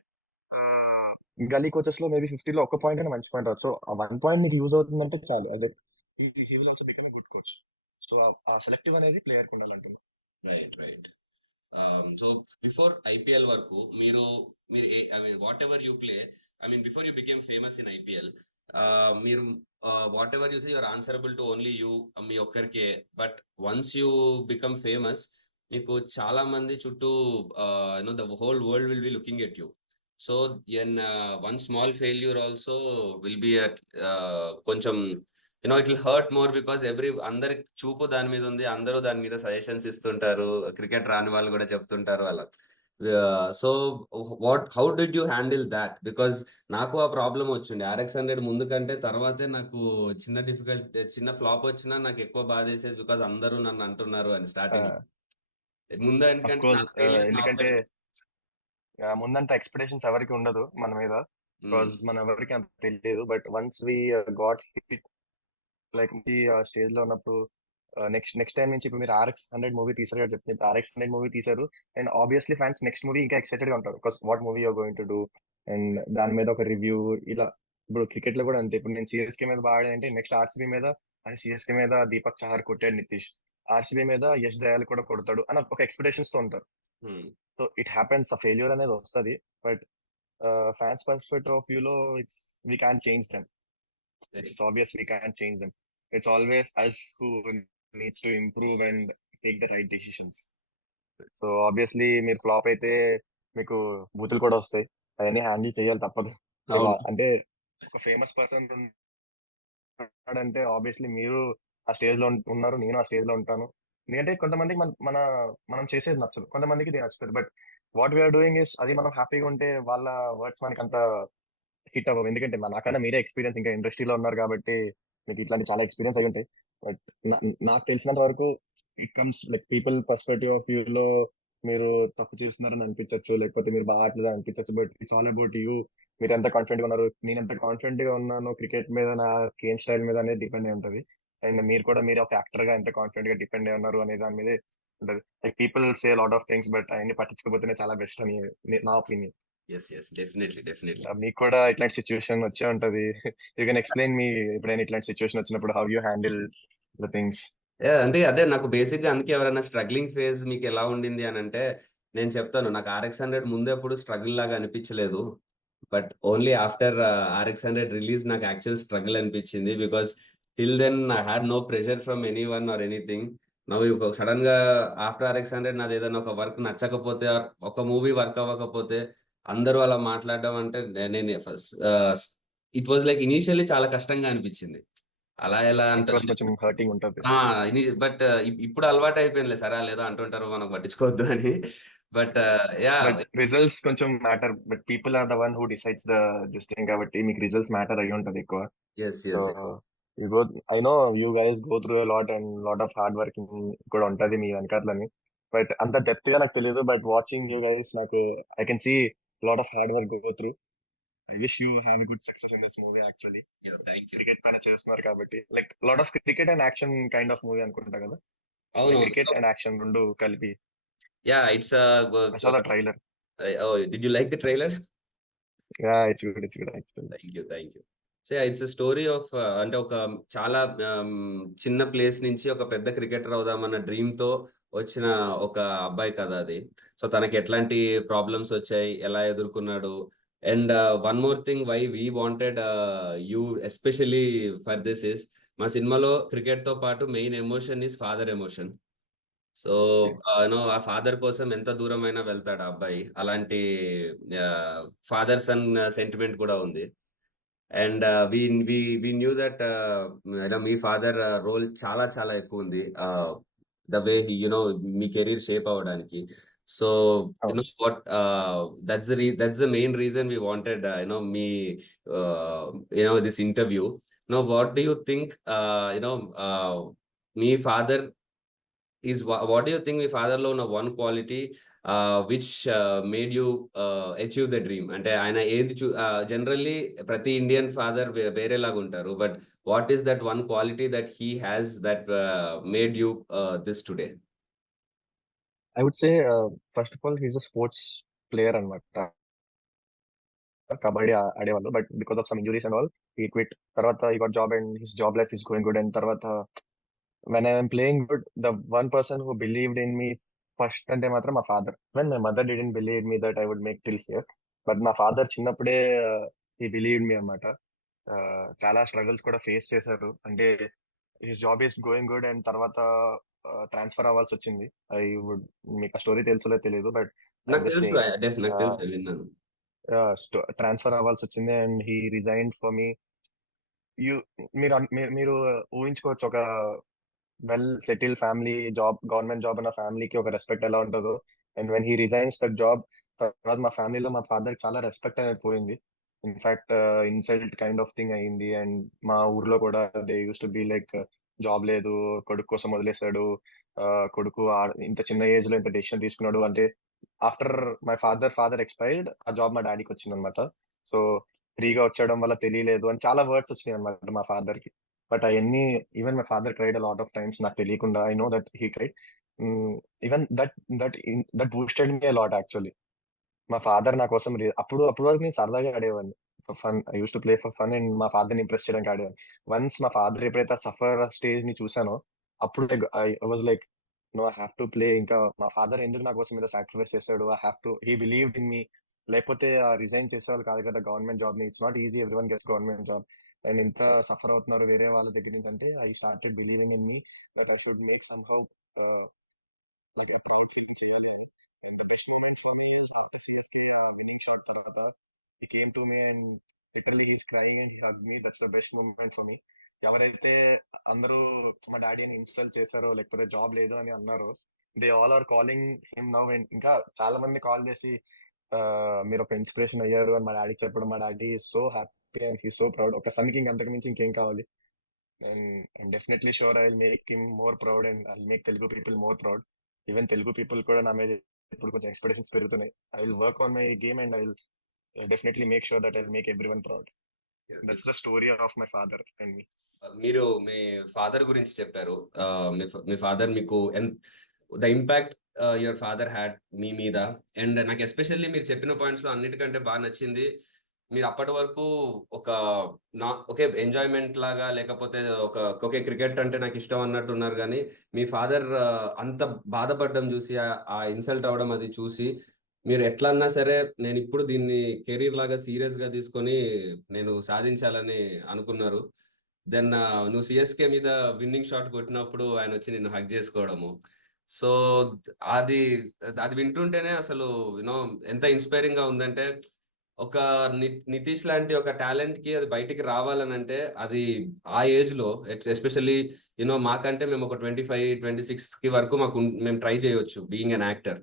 గల్లీ కోచెస్ లో మేబీ 50లో ఒక పాయింట్ అని మంచి పాయింట్ రావచ్చు. సో ఆ 1 పాయింట్ నీకు యూజ్ అవుతుందంటే చాలు. అదే he will also become good coach. So ఆ సెలెక్టివ్ అనేది ప్లేయర్ కి ఉండాలంటున్నా. Right right. So before IPL వరకు మీరు మీరు I mean whatever you play, I mean before you became famous in IPL, మీరు whatever you say you're answerable to only you, మీ ఒక్కరికే. But once you become famous, మీకు చాలా మంది చుట్టూ you know the whole world will be looking at you. So N one small failure also will be కొంచెం you know it will hurt more, because అందరి చూపు దాని మీద ఉంది, అందరూ దాని మీద సజెషన్స్ ఇస్తుంటారు, క్రికెట్ రాని వాళ్ళు కూడా చెప్తుంటారు అలా. So how did you handle that? Because నాకు ఆ ప్రాబ్లం వచ్చింది RX 100 ముందు కంటే. తర్వాతే నాకు చిన్న ఫ్లాప్ వచ్చినా నాకు ఎక్కువ బాధ వేసేది, బికాస్ అందరూ నన్ను అంటున్నారు అని స్టార్టింగ్. ముందు అఫ్ ఎందుకంటే నా కోర్స్ ఫెయిల్యూర్ నా ఎందుకంటే ఒక్కడిది. ముందంత ఎక్స్పెక్టేషన్స్ ఎవరికి ఉండదు మన మీద. బికాస్ ఉమ్, మన ఎవరికి అంత తెలియదు. But once we got hit, like ఈ స్టేజ్ లో ఉన్నప్పుడు నెక్స్ట్ టైం నుంచి ఇప్పుడు మీరు RX 100 మూవీ తీసారు కదా, చెప్తే RX 100 మూవీ తీసారు. And obviously fans next movie ఇంకా ఎక్సైటెడ్ గా ఉంటారు. Because what movie you're going to do, and దాని మీద ఒక రివ్యూ ఇలా. ఇప్పుడు క్రికెట్ లో కూడా అంతే. ఇప్పుడు నేను సిఎస్కే మీద బాగా ఆడానంటే నెక్స్ట్ ఆర్సీబీ మీద, అని సిఎస్కే మీద దీపక్ చహర్ కొట్టాడు నితీష్, ఆర్సీబీ మీద యశ్ దయాల్ కూడా కొడతాడు అని ఒక ఎక్స్పెక్టేషన్స్ తో ఉంటారు. ఉమ్, సో ఇట్ హ్యాపెన్స్, ఆ ఫెయిల్యూర్ అనేది వస్తుంది. బట్ ఫ్యాన్స్ పర్స్పెక్టివ్ ఆఫ్ వ్యూలో we can change them. very- It's obvious we can't change them. It's always us who needs to improve and take the right decisions. So obviously మీరు ఫ్లాప్ అయితే మీకు బూతులు కూడా వస్తాయి. అవన్నీ హ్యాండిల్ చేయాలి, తప్పదు. అవును. అంటే ఒక ఫేమస్ పర్సన్ ఉన్నాడంటే ఆబ్వియస్లీ మీరు ఆ స్టేజ్ లో ఉన్నారు, నేను ఆ స్టేజ్ లో ఉంటాను. ఎందుకంటే కొంతమందికి మనం చేసేది నచ్చదు, కొంతమందికి ఇది నచ్చుతుంది. But what we're doing is, అది మనం హ్యాపీగా ఉంటే వాళ్ళ వర్డ్స్ మనకి అంత హిట్ అవ్వవు. ఎందుకంటే నాకన్నా మీరే ఎక్స్పీరియన్స్ ఇంకా ఇండస్ట్రీలో ఉన్నారు కాబట్టి మీకు ఇట్లాంటి చాలా ఎక్స్పీరియన్స్ అయి ఉంటాయి. బట్ నాకు తెలిసినంత వరకు it comes like people perspective of view లో మీరు తప్పు చేస్తున్నారని అనిపించవచ్చు, లేకపోతే మీరు బాగా ఆడలేదని అనిపించవచ్చు. But it's all about you. మీరు ఎంత కాన్ఫిడెంట్ గా ఉన్నారు, నేను ఎంత కాన్ఫిడెంట్ గా ఉన్నాను క్రికెట్ మీద, నా గేమ్ స్టైల్ మీద అనేది డిపెండ్ అయి ఉంటది. అండ్ మీరు ఒక యాక్టర్ గా ఎంత కాన్ఫిడెంట్ గా డిపెండ్ అయి ఉన్నారు అనే దాని మీదే ఉంటది. Like people say lot of things, but అవన్నీ పట్టించుకోకపోతేనే చాలా బెస్ట్ అని నా opinion. Yes yes, definitely definitely. మీకు కూడా ఇట్లాంటి సిచ్యువేషన్ వచ్చే ఉంటది. యూ కెన్ ఎక్స్ప్లెయిన్ మీ ఎప్పుడైనా ఇట్లాంటి సిచ్యువేషన్ వచ్చినప్పుడు how you handle the things. అంటే అదే నాకు బేసిక్ గా అందుకే ఎవరైనా స్ట్రగ్లింగ్ ఫేజ్ మీకు ఎలా ఉండింది అని అంటే నేను చెప్తాను, నాకు RX 100 ముందు ఎప్పుడు స్ట్రగుల్ లాగా అనిపించలేదు. But only after RX 100 release నాకు యాక్చువల్ స్ట్రగుల్ అనిపించింది. Because till then I had no pressure from any one or anything. నవ్వు సడన్ గా ఆఫ్టర్ RX 100 నాది ఏదైనా ఒక వర్క్ నచ్చకపోతే or ఒక మూవీ వర్క్ అవ్వకపోతే అందరూ అలా మాట్లాడడం అంటే నేను first it was like initially చాలా కష్టంగా అనిపించింది. అలా ఎలా ఆఫ్ కోర్స్ అంటే కొంచెం హర్టింగ్ ఉంటది. బట్ ఇప్పుడు అలవాటు అయిపోయిందిలే, సరే లేదో అంటుంటారు మనం పట్టించుకోవద్దు అని. But yeah. బట్ రిజల్ట్స్ కొంచెం matter. But people are the one who decides this thing, కాబట్టి మీకు రిజల్ట్స్ మ్యాటర్ అయ్యి ఉంటది ఎక్కువ. Yes so yes. You go, I know you guys go through lot and lot of hard working కూడా ఉంటది మీ వెనకాలని. బట్ అంత డెప్త్ గా నాకు తెలియదు. బట్ వాచింగ్ యూ గైస్ నాకు I can see lot of hard work go through. I wish you have a good success in this movie actually. Thank you. Cricket పైన చేస్తున్నారు కాబట్టి like lot of cricket and action kind of movie అనుకుంటా కదా. అవును. Cricket and action రెండు కలిపి. Yeah it's I saw the trailer. Did you like the trailer? Yeah it's good, it's good actually. Thank you thank you. So it's story of అంటే ఒక చాలా చిన్న ప్లేస్ నుంచి ఒక పెద్ద క్రికెటర్ అవుదామన్న డ్రీమ్ తో వచ్చిన ఒక అబ్బాయి కథ అది. సో తనకి ఎట్లాంటి ప్రాబ్లమ్స్ వచ్చాయి, ఎలా ఎదుర్కొన్నాడు. And one more thing why we wanted you especially for this is, మా సినిమాలో క్రికెట్‌తో పాటు main emotion is father emotion. So, ఆ ఫాదర్ కోసం ఎంత దూరమైనా వెళ్తాడు ఆ అబ్బాయి. అలాంటి ఫాదర్ సన్ సెంటిమెంట్ కూడా ఉంది. And we we we knew that మీ ఫాదర్ రోల్ చాలా చాలా ఎక్కువుంది. ద వే మీ కెరీర్ షేప్ అవ్వడానికి. సో, అవును. What that's the main reason we wanted this interview. What do you think మీ father what do you think మీ ఫాదర్‌లో ఉన్న one quality which made you achieve the dream? అంటే ఆయన ఏది జనరల్లీ ప్రతి ఇండియన్ ఫాదర్ వేరేలాగుంటారు. But what is that one quality that he has that made you this today? I would say first of all he is a sports player అన్నమాట. కబడ్డీ ఆడేవాళ్ళు. But because of some injuries and all he quit. తర్వాత he got job and his job life is going good. And తర్వాత when I am playing good, the one person who believed in me first అంటే మాత్రం మా father. When my mother didn't believe me that I would make till here. But మా ఫాదర్ చిన్నప్పుడే హి బిలీవ్డ్ మీ అన్నమాట. చాలా స్ట్రగుల్స్ కూడా face చేశారు. అంటే his job is going good and తర్వాత ట్రాన్స్‌ఫర్ అవ్వాల్సొచ్చింది. ఐ వుడ్ మీకు ఆ స్టోరీ తెలుసో లేదో తెలీదు. బట్ ఐయామ్ నాకు జస్ట్ తెలుసు. సేయింగ్. నాకు తెలుసు. ఆహ్, విన్నాను. ట్రాన్స్‌ఫర్ అవ్వాల్సొచ్చింది and he resigned for me. You మీరు ఊహించుకోవచ్చు ఒక well settled family job, government job ఉన్న ఫ్యామిలీకి ఒక రెస్పెక్ట్ ఎలా ఉంటదో. And when he resigns that job, తర్వాత మా ఫ్యామిలీలో మా ఫాదర్‌కి చాలా రెస్పెక్ట్ అనేది పోయింది. In fact insult kind of thing అయింది. అండ్ మా ఊర్లో కూడా they used to be like, job లేదు, కొడుకు కోసం వదిలేసాడు. కొడుకు ఇంత చిన్న ఏజ్‌లో ఇంత డెసిషన్ తీసుకున్నాడు. అంటే ఆఫ్టర్ మై ఫాదర్ ఎక్స్‌పైర్డ్ ఆ జాబ్ మా డ్యాడీకొచ్చిందన్నమాట. సో, ఫ్రీగా వచ్చేయడం వల్ల తెలియలేదు అని చాలా వర్డ్స్ వచ్చినాయన్నమాట మా ఫాదర్‌కి. బట్ అయన్నీ, even my father cried a lot of times నాకు తెలియకుండా. I know that he cried. Even that boosted me a lot actually. మా ఫాదర్ నా కోసం అప్పుడు వరకు నేను సరదాగా ఆడేవాడిని. For fun. I used to play for fun and మా ఫాదర్‌ని ఇంప్రెస్ చేయడానికి ఆడేవాడిని. వన్స్ మా ఫాదర్ ఎప్పుడైతే ఆ సఫర్ స్టేజ్‌ని చూసానో, అప్పుడు I was like, no, I have to play. ఇంకా మా ఫాదర్ ఎందుకు నా కోసం ఇంత సాక్రిఫైస్ చేసాడు. I have to, he believed in me. లేకపోతే రిజైన్ చేసేవాళ్ళు కాదు కదా గవర్నమెంట్ జాబ్‌ని. It's not easy, everyone gets government job. And ఇంత సఫర్ అవుతున్నారు వేరే వాళ్ళ దగ్గర నుంచి అంటే, I started believing in me that I should make somehow ah, like a proud feeling చేయాలి అని. And the best moment for me is after CSK winning shot తర్వాత he came to me and literally he's crying and he hugged me. That's the best moment for me. ఎవరైతే అందరూ మా డాడీ అని ఇన్సల్ట్ చేశారో లేకపోతే జాబ్ లేదు అని అన్నారో, they all are calling him now. And ఇంకా చాలా మంది కాల్ చేసి మీరు ఒక ఇన్స్పిరేషన్ అయ్యారు అని మా డాడీకి చెప్పడం, మా daddy so happy and he so proud. ఒక సన్కి ఇంక మించి ఇంకేం కావాలి. And I'm definitely sure I'll make him more proud and I'll make Telugu people more proud. Even Telugu people కూడా నా మీద ఇప్పుడు కొంచెం ఎక్స్‌పెక్టేషన్స్ పెరుగుతున్నాయి. I will work on my game and I will definitely make sure that I'll make everyone proud. That's the story of my father and me. మీరు మీ father గురించి చెప్పారు. మీ ఫాదర్ మీకు the impact your father had మీ మీద. అండ్ నాకు ఎస్పెషల్లీ మీరు చెప్పిన పాయింట్స్‌లో అన్నిటికంటే బాగా నచ్చింది. మీరు అప్పటి వరకు ఒక ఓకే ఎంజాయ్‌మెంట్ లాగా లేకపోతే ఓకే క్రికెట్ అంటే నాకు ఇష్టం అన్నట్టు ఉన్నారు గానీ, మీ ఫాదర్ అంత బాధపడడం చూసి ఆ ఇన్సల్ట్ అవ్వడం అది చూసి మీరు ఎట్లన్నా సరే నేనిప్పుడు దీన్ని కెరీర్ లాగా సీరియస్‌గా తీసుకొని నేను సాధించాలని అనుకున్నారు. దెన్ నువ్వు సీఎస్‌కే మీద విన్నింగ్ షాట్ కొట్టినప్పుడు ఆయనొచ్చి నిన్ను హగ్ జేసుకోవడము. సో, అది అది వింటుంటేనే అసలు ఎంత ఇన్‌స్పైరింగ్‌గా ఉందంటే, ఒక నితీష్ లాంటి ఒక టాలెంట్‌కి అది బయటికి రావాలనంటే, అది ఆ ఏజ్‌లో ఎస్పెషల్లీ మాకంటే మేము ఒక 25, 26కి వరకు మేము ట్రై చేయొచ్చు బీయింగ్ ఎన్ యాక్టర్.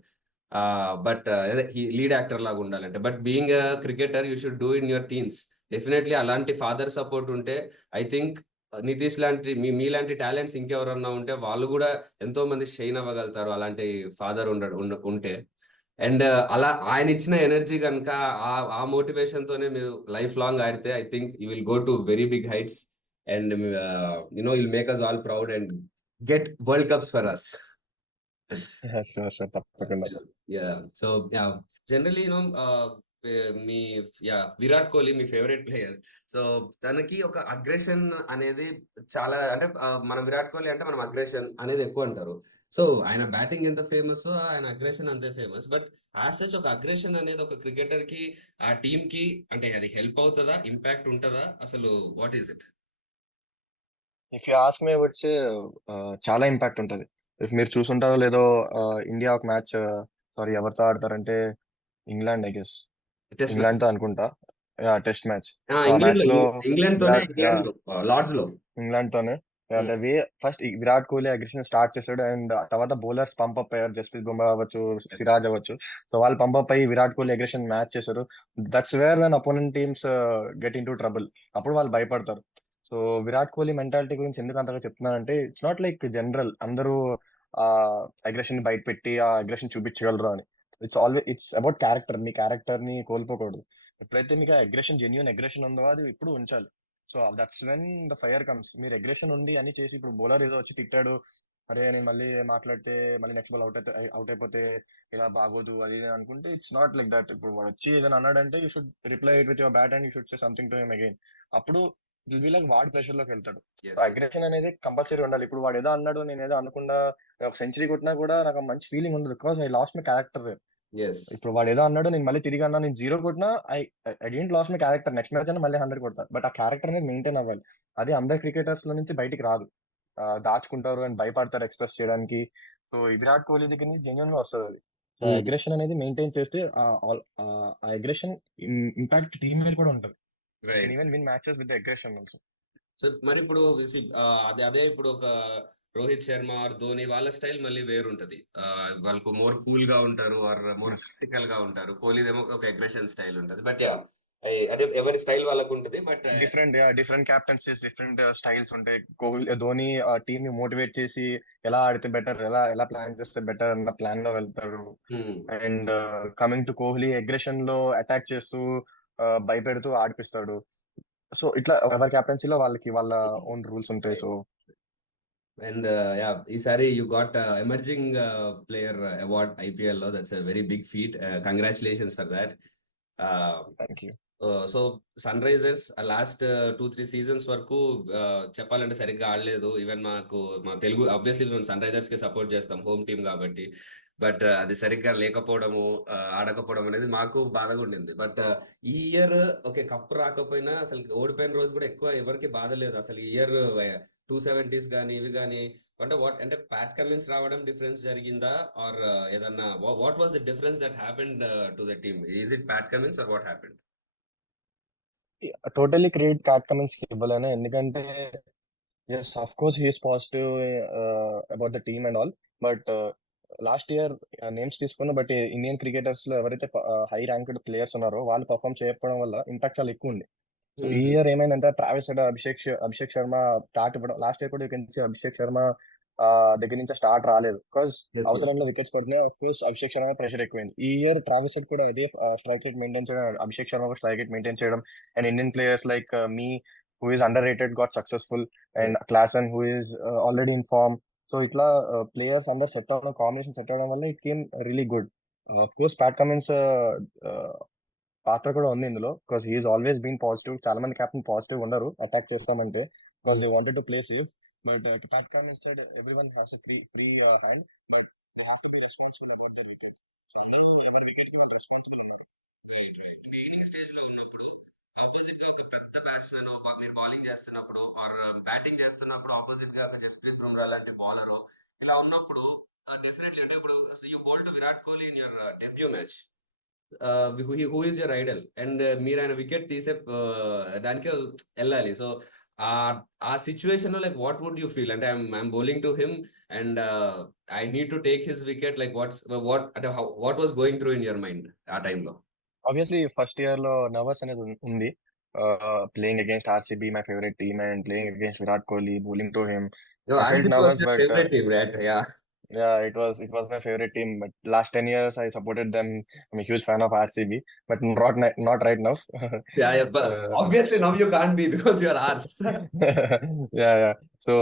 బట్ అదే లీడ్ యాక్టర్ లాగా ఉండాలంటే. But being a cricketer you should do in your teens. Definitely అలాంటి ఫాదర్ సపోర్ట్ ఉంటే ఐ థింక్ నితీష్ లాంటి మీలాంటి టాలెంట్స్ ఇంకెవరన్నా ఉంటే వాళ్ళు గూడా ఎంతో మంది షైన్ అవ్వగలుగుతారు. అలాంటి ఫాదర్ ఉంటే. అండ్ అలా ఆయనిచ్చిన ఎనర్జీ గనుక ఆ మోటివేషన్‌తోనే మీరు లైఫ్ లాంగ్ ఆడితే I think you will go to very big heights. And will make us all proud and get world cups for us. Sure, sure. తప్పకుండా. యాహ్! So, yeah! జనరల్లీ మీ విరాట్ కోహ్లీ మీ ఫేవరెట్ ప్లేయర్. సో, తనకి ఒక అగ్రెషన్ అనేది చాలా అంటే మనం విరాట్ కోహ్లీ అంటే మనం అగ్రెషన్ అనేది ఎక్కువంటారు. సో, ఆయన బ్యాటింగ్ ఎంత ఫేమస్సో ఆయన అగ్రెషన్ అంతే ఫేమస్. బట్ యాస్ సచ్ ఒక అగ్రెషన్ అనేది ఒక క్రికెటర్‌కి, ఆ టీమ్‌కి అంటే అది హెల్ప్ అవుతదా? ఇంపాక్ట్ ఉంటదా? అసలు what is it? If you ask me would say చాలా ఇంపాక్ట్ ఉంటది. ఇఫ్ మీరు చూసుంటారో లేదో, ఇండియా ఒక మ్యాచ్, సారీ ఎవరితో ఆడతారంటే England I guess. Test match. ఇంగ్లాండ్‌తో అనుకుంటా. మ్యాచ్. సో, ఆ ఇంగ్లాండ్ లో మ్యాచ్‌లో ఇంగ్లాండ్ తోనే విరాట్ ఇంగ్లాండ్ లో లార్డ్స్ లో. ఇంగ్లాండ్‌తోనే the way first Virat Kohli aggression start చేసాడు. అండ్ తర్వాత బౌలర్స్ పంప్ అప్ అయ్యారు. జస్ప్రీత్ బుమ్రా అవ్వచ్చు, సిరాజ్ అవ్వచ్చు. సో, వాళ్ళు పంప్ అప్ అయ్యి విరాట్ కోహ్లీ అగ్రెషన్ మ్యాచ్ చేశారు. That's where when opponent teams get into trouble. అప్పుడు వాళ్ళు భయపడతారు. సో, విరాట్ కోహ్లీ మెంటాలిటీ గురించి ఎందుకు అంతగా చెప్తున్నానంటే, ఇట్స్ నాట్ లైక్ జనరల్ అందరూ ఆ అగ్రెషన్ బయట పెట్టి ఆ అగ్రెషన్ చూపించగలరు అని. It's about character. మీ క్యారెక్టర్ ని కోల్పోకూడదు. ఎప్పుడైతే మీకు అగ్రెషన్, జెన్యూన్ అగ్రెషన్ ఉందో అది ఇప్పుడు ఉంచాలి. So that's when the fire comes. మీరు అగ్రెషన్ ఉండి అని చేసి ఇప్పుడు బౌలర్ ఏదో వచ్చి తిట్టాడు, అరే నేను మళ్ళీ మాట్లాడితే మళ్ళీ నెక్స్ట్ బాల్ అవుట్ అయిపోతే ఇలా బాగోదు అది ఇది అని అనుకుంటే, ఇట్స్ నాట్ లైక్ దట్. ఇప్పుడు వాడు వచ్చి ఏదైనా అన్నాడంటే you should reply it with your bat and you should say something to him again. అప్పుడు విల్ బి లైక్ వాడి ప్రెషర్ లోకి వెళ్తాడు. So yes. అగ్రెషన్ అనేది కంపల్సరీ ఉండాలి. ఇప్పుడు వాడు ఏదో అన్నాడు, నేను ఏదో అనకుండా ఒక సెంచరీ కొట్టినా కూడా నాకు మంచి ఫీలింగ్ ఉండదు, because I lost my character. Yes. ఇప్పుడు వాడు ఏదో అన్నాడు, నేను మళ్ళీ తిరిగి అన్నా, నేను జీరో కొట్టినా I I didn't lose my character. Next match అయినా మళ్ళీ 100 కొడతా. బట్ ఆ క్యారెక్టర్ అనేది మెయింటైన్ అవ్వాలి. అది అందరు క్రికెటర్స్ లో నుంచి బయటికి రాదు. దాచుకుంటారు అండ్ భయపడతారు ఎక్స్ప్రెస్ చేయడానికి. సో విరాట్ కోహ్లీ దగ్గర నుంచి జెన్యున్ గా వస్తుంది అది. సో అగ్రెషన్ అనేది మెయింటైన్ చేస్తే ఆ అగ్రెషన్ ఇంపాక్ట్ టీమ్ మీద కూడా ఉంటుంది. Can write. Even win matches with aggression also. So మరి ఇప్పుడు అదే అదే ఇప్పుడు ఒక రోహిత్ శర్మ ఆర్ ధోని వాళ్ళ స్టైల్ మళ్ళీ వేరుంటది. వాళ్ళకు మోర్ కూల్ గా ఉంటారు ఆర్ మోర్ క్రిటికల్ గా ఉంటారు. కోహ్లీదేమో ఒక అగ్రెషన్ స్టైల్ ఉంటది. బట్ అదే ఎవరి స్టైల్ వాళ్ళకు ఉంటది. బట్ డిఫరెంట్ క్యాప్టెన్సీస్, డిఫరెంట్ స్టైల్స్ ఉంటాయి. కోహ్లీ, ధోని ఆ టీమ్ ని మోటివేట్ చేసి ఎలా ఆడితే బెటర్, ఎలా ఎలా ప్లాన్ చేస్తే బెటర్ అన్న ప్లాన్ లో వెళ్తారు. And coming to Kohli, aggression లో అటాక్ చేస్తూ భయపెడుతూ ఆడిపిస్తాడు. సో ఇట్లా ఎవరి కెప్టెన్సీలో వాళ్ళకి వాళ్ళ ఓన్ రూల్స్ ఉంటాయి. సో అండ్ యా ఈసారి you got emerging player award IPL లో. That's a very big feat. Congratulations for that. Thank you. So Sunrisers last 2-3 seasons వరకు చెప్పాలంటే సరిగ్గా ఆడలేదు. ఈవెన్ మా తెలుగు ఆబ్వియస్లీ మేము సన్ రైజర్స్ కి సపోర్ట్ చేస్తాం, హోమ్ టీమ్ కాబట్టి. బట్ అది సరిగ్గా లేకపోవడము, ఆడకపోవడం అనేది మాకు బాధగా ఉండింది. బట్ ఈ ఇయర్ ఓకే కప్ రాకపోయినా అసలు ఓడిపోయిన రోజు కూడా ఎక్కువ ఎవరికి బాధ లేదు. అసలు ఈ ఇయర్ 270s కానీ ఇవి కానీ అంటే అంటే ప్యాట్ కమిన్స్ రావడం డిఫరెన్స్ జరిగిందా ఆర్ ఏదన్నా what was the difference that happened to the team? Is it Pat Cummins or what happened? Totally credit Pat Cummins కి ఇవ్వలేను, ఎందుకంటే yes, of course, he is positive about the team and all. But last year names తీసుకున్న, but Indian cricketers లో ఎవరైతే high ranked players ఉన్నారో వాళ్ళు పర్ఫామ్ చేయకపోవడం వల్ల ఇంపాక్ట్ చాలా ఎక్కువ ఉంది. సో ఈ ఇయర్ ఏమైందంటే Travis Head, Abhishek Sharma start ఇవ్వడం. లాస్ట్ ఇయర్ కూడా you can see Abhishek Sharma దగ్గర నుంచి స్టార్ట్ రాలేదు, బికాస్ అవతలంలో వికెట్స్ పడినాయి. Of course Abhishek Sharma pressure ఎక్కువైంది. ఈ ఇయర్ ట్రావిస్ హెడ్ కూడా అదే స్ట్రైక్ రేట్ మెయింటైన్ చేయడం, అభిషేక్ శర్మ కూడా స్ట్రైక్ రేట్ మెయింటైన్ చేయడం. And Indian players like me who is underrated got successful, and Klaasen who is already in form. So ఇట్లా players అందరు set అవ్వడం, కాంబినేషన్ సెట్ అవ్వడం వల్ల it came really good. Of course Pat Cummins పాత్ర కూడా ఉంది ఇందులో, because he's always been positive. చాలా మంది కెప్టెన్ పాజిటివ్ ఉండరు అటాక్ చేస్తామంటే, because they wanted to play safe. But Pat Cummins said everyone has a free hand, but they have to be responsible about the wicket. So అందరూ ఎవరి వికెట్ కి వాళ్ళు రెస్పాన్సిబుల్ ఉన్నారు. Right. Beginning stage లో ఉన్నప్పుడు ఆపోజిట్ గా ఒక పెద్ద బ్యాట్స్మెన్ మీరు బౌలింగ్ చేస్తున్నప్పుడు ఆర్ బ్యాటింగ్ చేస్తున్నప్పుడు ఆపోజిట్ గా ఒక జస్ప్రీత్ బుమ్రా లాంటి బౌలర్ ఇలా ఉన్నప్పుడు డెఫినెట్లీ అంటే ఇప్పుడు you bowled Virat Kohli in your debut match. Who is your Idol and మీరు ఆయన వికెట్ తీసే దానికే వెళ్ళాలి. సో ఆ సిచ్యువేషన్ లో like what would you feel? అంటే I'm bowling to him and I need to take his wicket. Like what was going through in your mind ఆ టైంలో? ఆబ్వియస్లీ ఫస్ట్ ఇయర్ లో నర్వస్ అనేది ఉంది. Playing against RCB, my favourite team, and playing against Virat Kohli, bowling to him. No, I felt RCB was nervous, your but favorite team, right? Yeah. yeah, it was my favorite team. But last 10 years I supported them. I'm a huge fan of RCB, but not right now. Yeah, yeah. But obviously now you can't be because you are ours. Yeah. So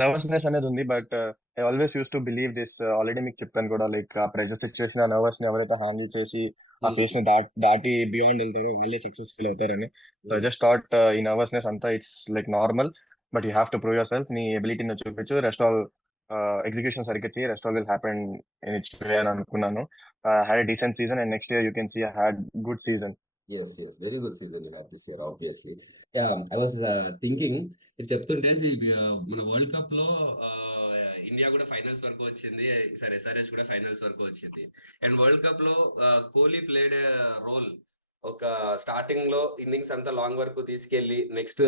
nervousness అనేది ఉంది, but I always use to believe this. Already మీకు చెప్పాను కూడా, లైక్ ఆ pressure situation, ఆ నర్వస్ ని ఎవరైతే హ్యాండిల్ చేసి ఆ ఫేస్ ని దాటి బియాండ్ వెళ్తారో వాళ్ళే సక్సెస్ఫుల్ అవుతారని. సో జస్ట్ థాట్ ఈ నర్వస్నెస్ అంతా it's like normal, but you have to prove yourself. నీ ఎబిలిటీని చూపించు, రెస్ట్ ఆల్ ఎగ్జిక్యూషన్ సరిగ్గా చేయి, rest all will happen in its way అని అనుకున్నాను. Had a decent season, and next year you can see I had good season. Yes, yes. Very good season you had this year, obviously. Yeah, I was thinking, మీరు చెప్తుంటే మన world cup లో ఇండియా కూడా ఫైనల్స్ వరకు వచ్చింది. ఈసారి ఎస్ఆర్హెచ్ కూడా ఫైనల్స్ వరకు వచ్చింది. అండ్ వరల్డ్ కప్ లో కోహ్లీ ప్లేడ్ రోల్. ఒక స్టార్టింగ్ లో ఇన్నింగ్స్ అంతా లాంగ్ వరకు తీసుకెళ్లి నెక్స్ట్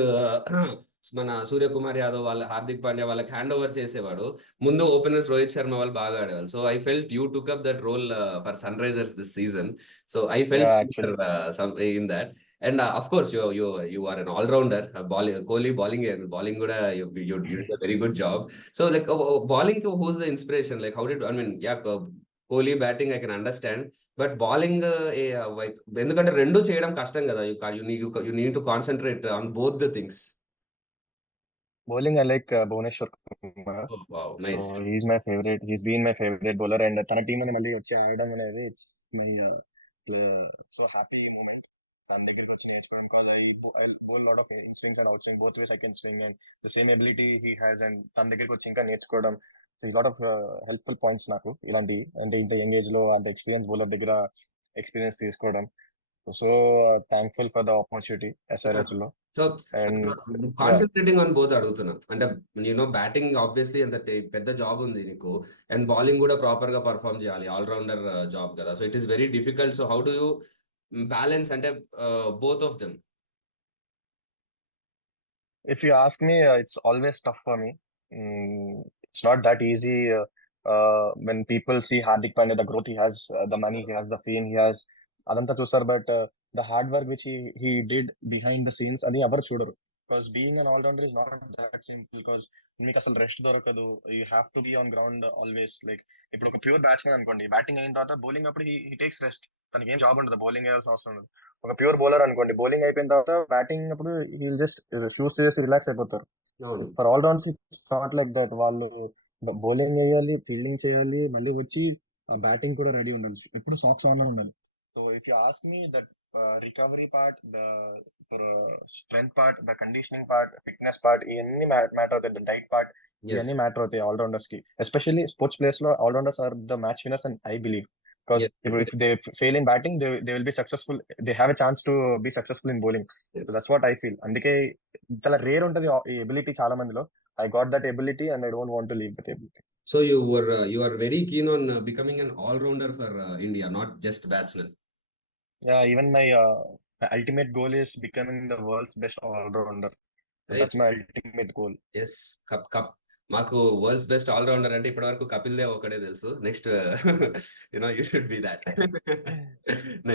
మన సూర్యకుమార్ యాదవ్ వాళ్ళ హార్దిక్ పాండ్యా వాళ్ళకి హ్యాండ్ ఓవర్ చేసేవాడు. ముందు ఓపెనర్స్ రోహిత్ శర్మ వాళ్ళు బాగా ఆడేవాళ్ళు. So I felt you took up that role for Sunrisers this season. So I felt Yeah, similar actually. some in that. And of course, you are an all-rounder. Kohli bowling and bowling good. You did a very good job. So like bowling, who's the inspiration? Like how did I mean? Yeah, Kohli batting I can understand, but bowling like ఎందుకంటే రెండు చేయడం కష్టం కదా. You need to concentrate on both the things. Bowling, I like Bhuvneshwar Kumar. Oh wow, So nice. he's my favorite. He's been my favorite bowler, and తన టీం అని మళ్ళీ వచ్చి ఆడడం అనేది it's my so happy moment. తన దగ్గరికి వచ్చి నేర్చుకోవడం because I bowl lot of in swings and out swing both ways I can swing and the same ability he has and తన దగ్గరికి వచ్చి ఇంకా నేర్చుకోవడం లాట్ ఆఫ్ హెల్ప్ఫుల్ పాయింట్స్ నాకు ఇలాంటి అంటే ఇంత యంగ్ ఏజ్ లో అంత ఎక్స్పీరియన్స్ బౌలర్ దగ్గర ఎక్స్పీరియన్స్ తీసుకోవడం. So thankful for the opportunity SRH లో. So and yeah, concentrating on both అడుగుతున్నా. అంటే బ్యాటింగ్ ఆబ్వియస్లీ అంత పెద్ద జాబ్ ఉంది నీకు, అండ్ బౌలింగ్ కూడా ప్రాపర్ గా పర్ఫామ్ చేయాలి. ఆల్రౌండర్ జాబ్ కదా. So it is very difficult. So how do you balance అంటే both of them? if you ask me, it's always tough for me. It's not that easy. When people see Hardik Pandya, the growth he has, the money he has, the fame he has, అదంతా చూస్తారు. But the hard work which he did behind the scenes, అది ఎవరు చూడరు. Because being an all-rounder is not that simple. Because మీకు అసలు రెస్ట్ దొరకదు. You have to be on ground always. Like ఇప్పుడు ఒక ప్యూర్ బ్యాట్స్మెన్ అనుకోండి, బ్యాటింగ్ అయిన తర్వాత బౌలింగ్ అప్పుడు he takes rest. తనకి ఏం జాబ్ ఉండదు, బౌలింగ్ వేయాల్సిన అవసరం ఉండదు. ఒక ప్యూర్ బౌలర్ అనుకోండి, బౌలింగ్ అయిపోయిన తర్వాత బ్యాటింగ్ అప్పుడు హీల్ జస్ట్ షూస్ చేసి రిలాక్స్ అయిపోతారు. అవును. For all rounds it's not like that. వాళ్ళు బౌలింగ్ వేయాలి, ఫీల్డింగ్ చేయాలి, మళ్ళీ వచ్చి బ్యాటింగ్ కూడా రెడీ ఉండాలి, ఎప్పుడు సాక్స్ ఆన్ లో ఉండాలి. So if you ask me that recovery part, the strength part, the conditioning part, fitness part, ఇవన్నీ మ్యాటర్ అవుతాయి. ద డైట్ పార్ట్, ఎస్ ఇవన్నీ మ్యాటర్ అవుతాయి ఆల్ రౌండర్స్ కి. ఎస్పెషల్లీ స్పోర్ట్స్ ప్లేయర్స్ లో all rounders are the match winners and I believe. Because if they fail in batting, they will be successful. They have a chance to be successful in bowling. So that's what I feel. అందుకే చాలా రేర్ ఉంటది ఈ ఎబిలిటీ చాలా మందిలో. I got that ability and I don't want to leave that ability. So you are very keen on becoming an all-rounder for India, not just batsman. Yeah, even my ultimate goal is becoming the world's best all-rounder. So Right? that's my ultimate goal. Yes. Cup మాకు world's best allrounder అంటే ఇప్పటి వరకు కపిల్ దేవ్ ఒకటే తెలుసు. Next you should be that.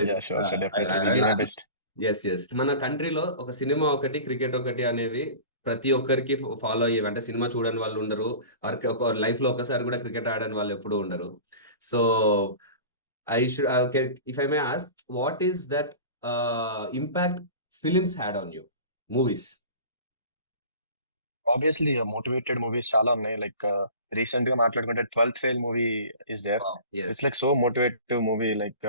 Yeah, sure, definitely. We'll give my best. Yes, yes. మన కంట్రీలో ఒక సినిమా ఒకటి, క్రికెట్ ఒకటి అనేవి ప్రతి ఒక్కరికి ఫాలో అయ్యేవి. అంటే సినిమా చూడని వాళ్ళు ఉండరు, వారికి ఒక లైఫ్ లో ఒకసారి కూడా క్రికెట్ ఆడని వాళ్ళు ఎప్పుడూ ఉండరు. So if I may ask, what is that impact films had on you, movies? Obviously, motivated movies చాలా ఉన్నాయి. Like recent గా మాట్లాడుకుంటే 12th Fail movie is there. It's like so motivative movie. Like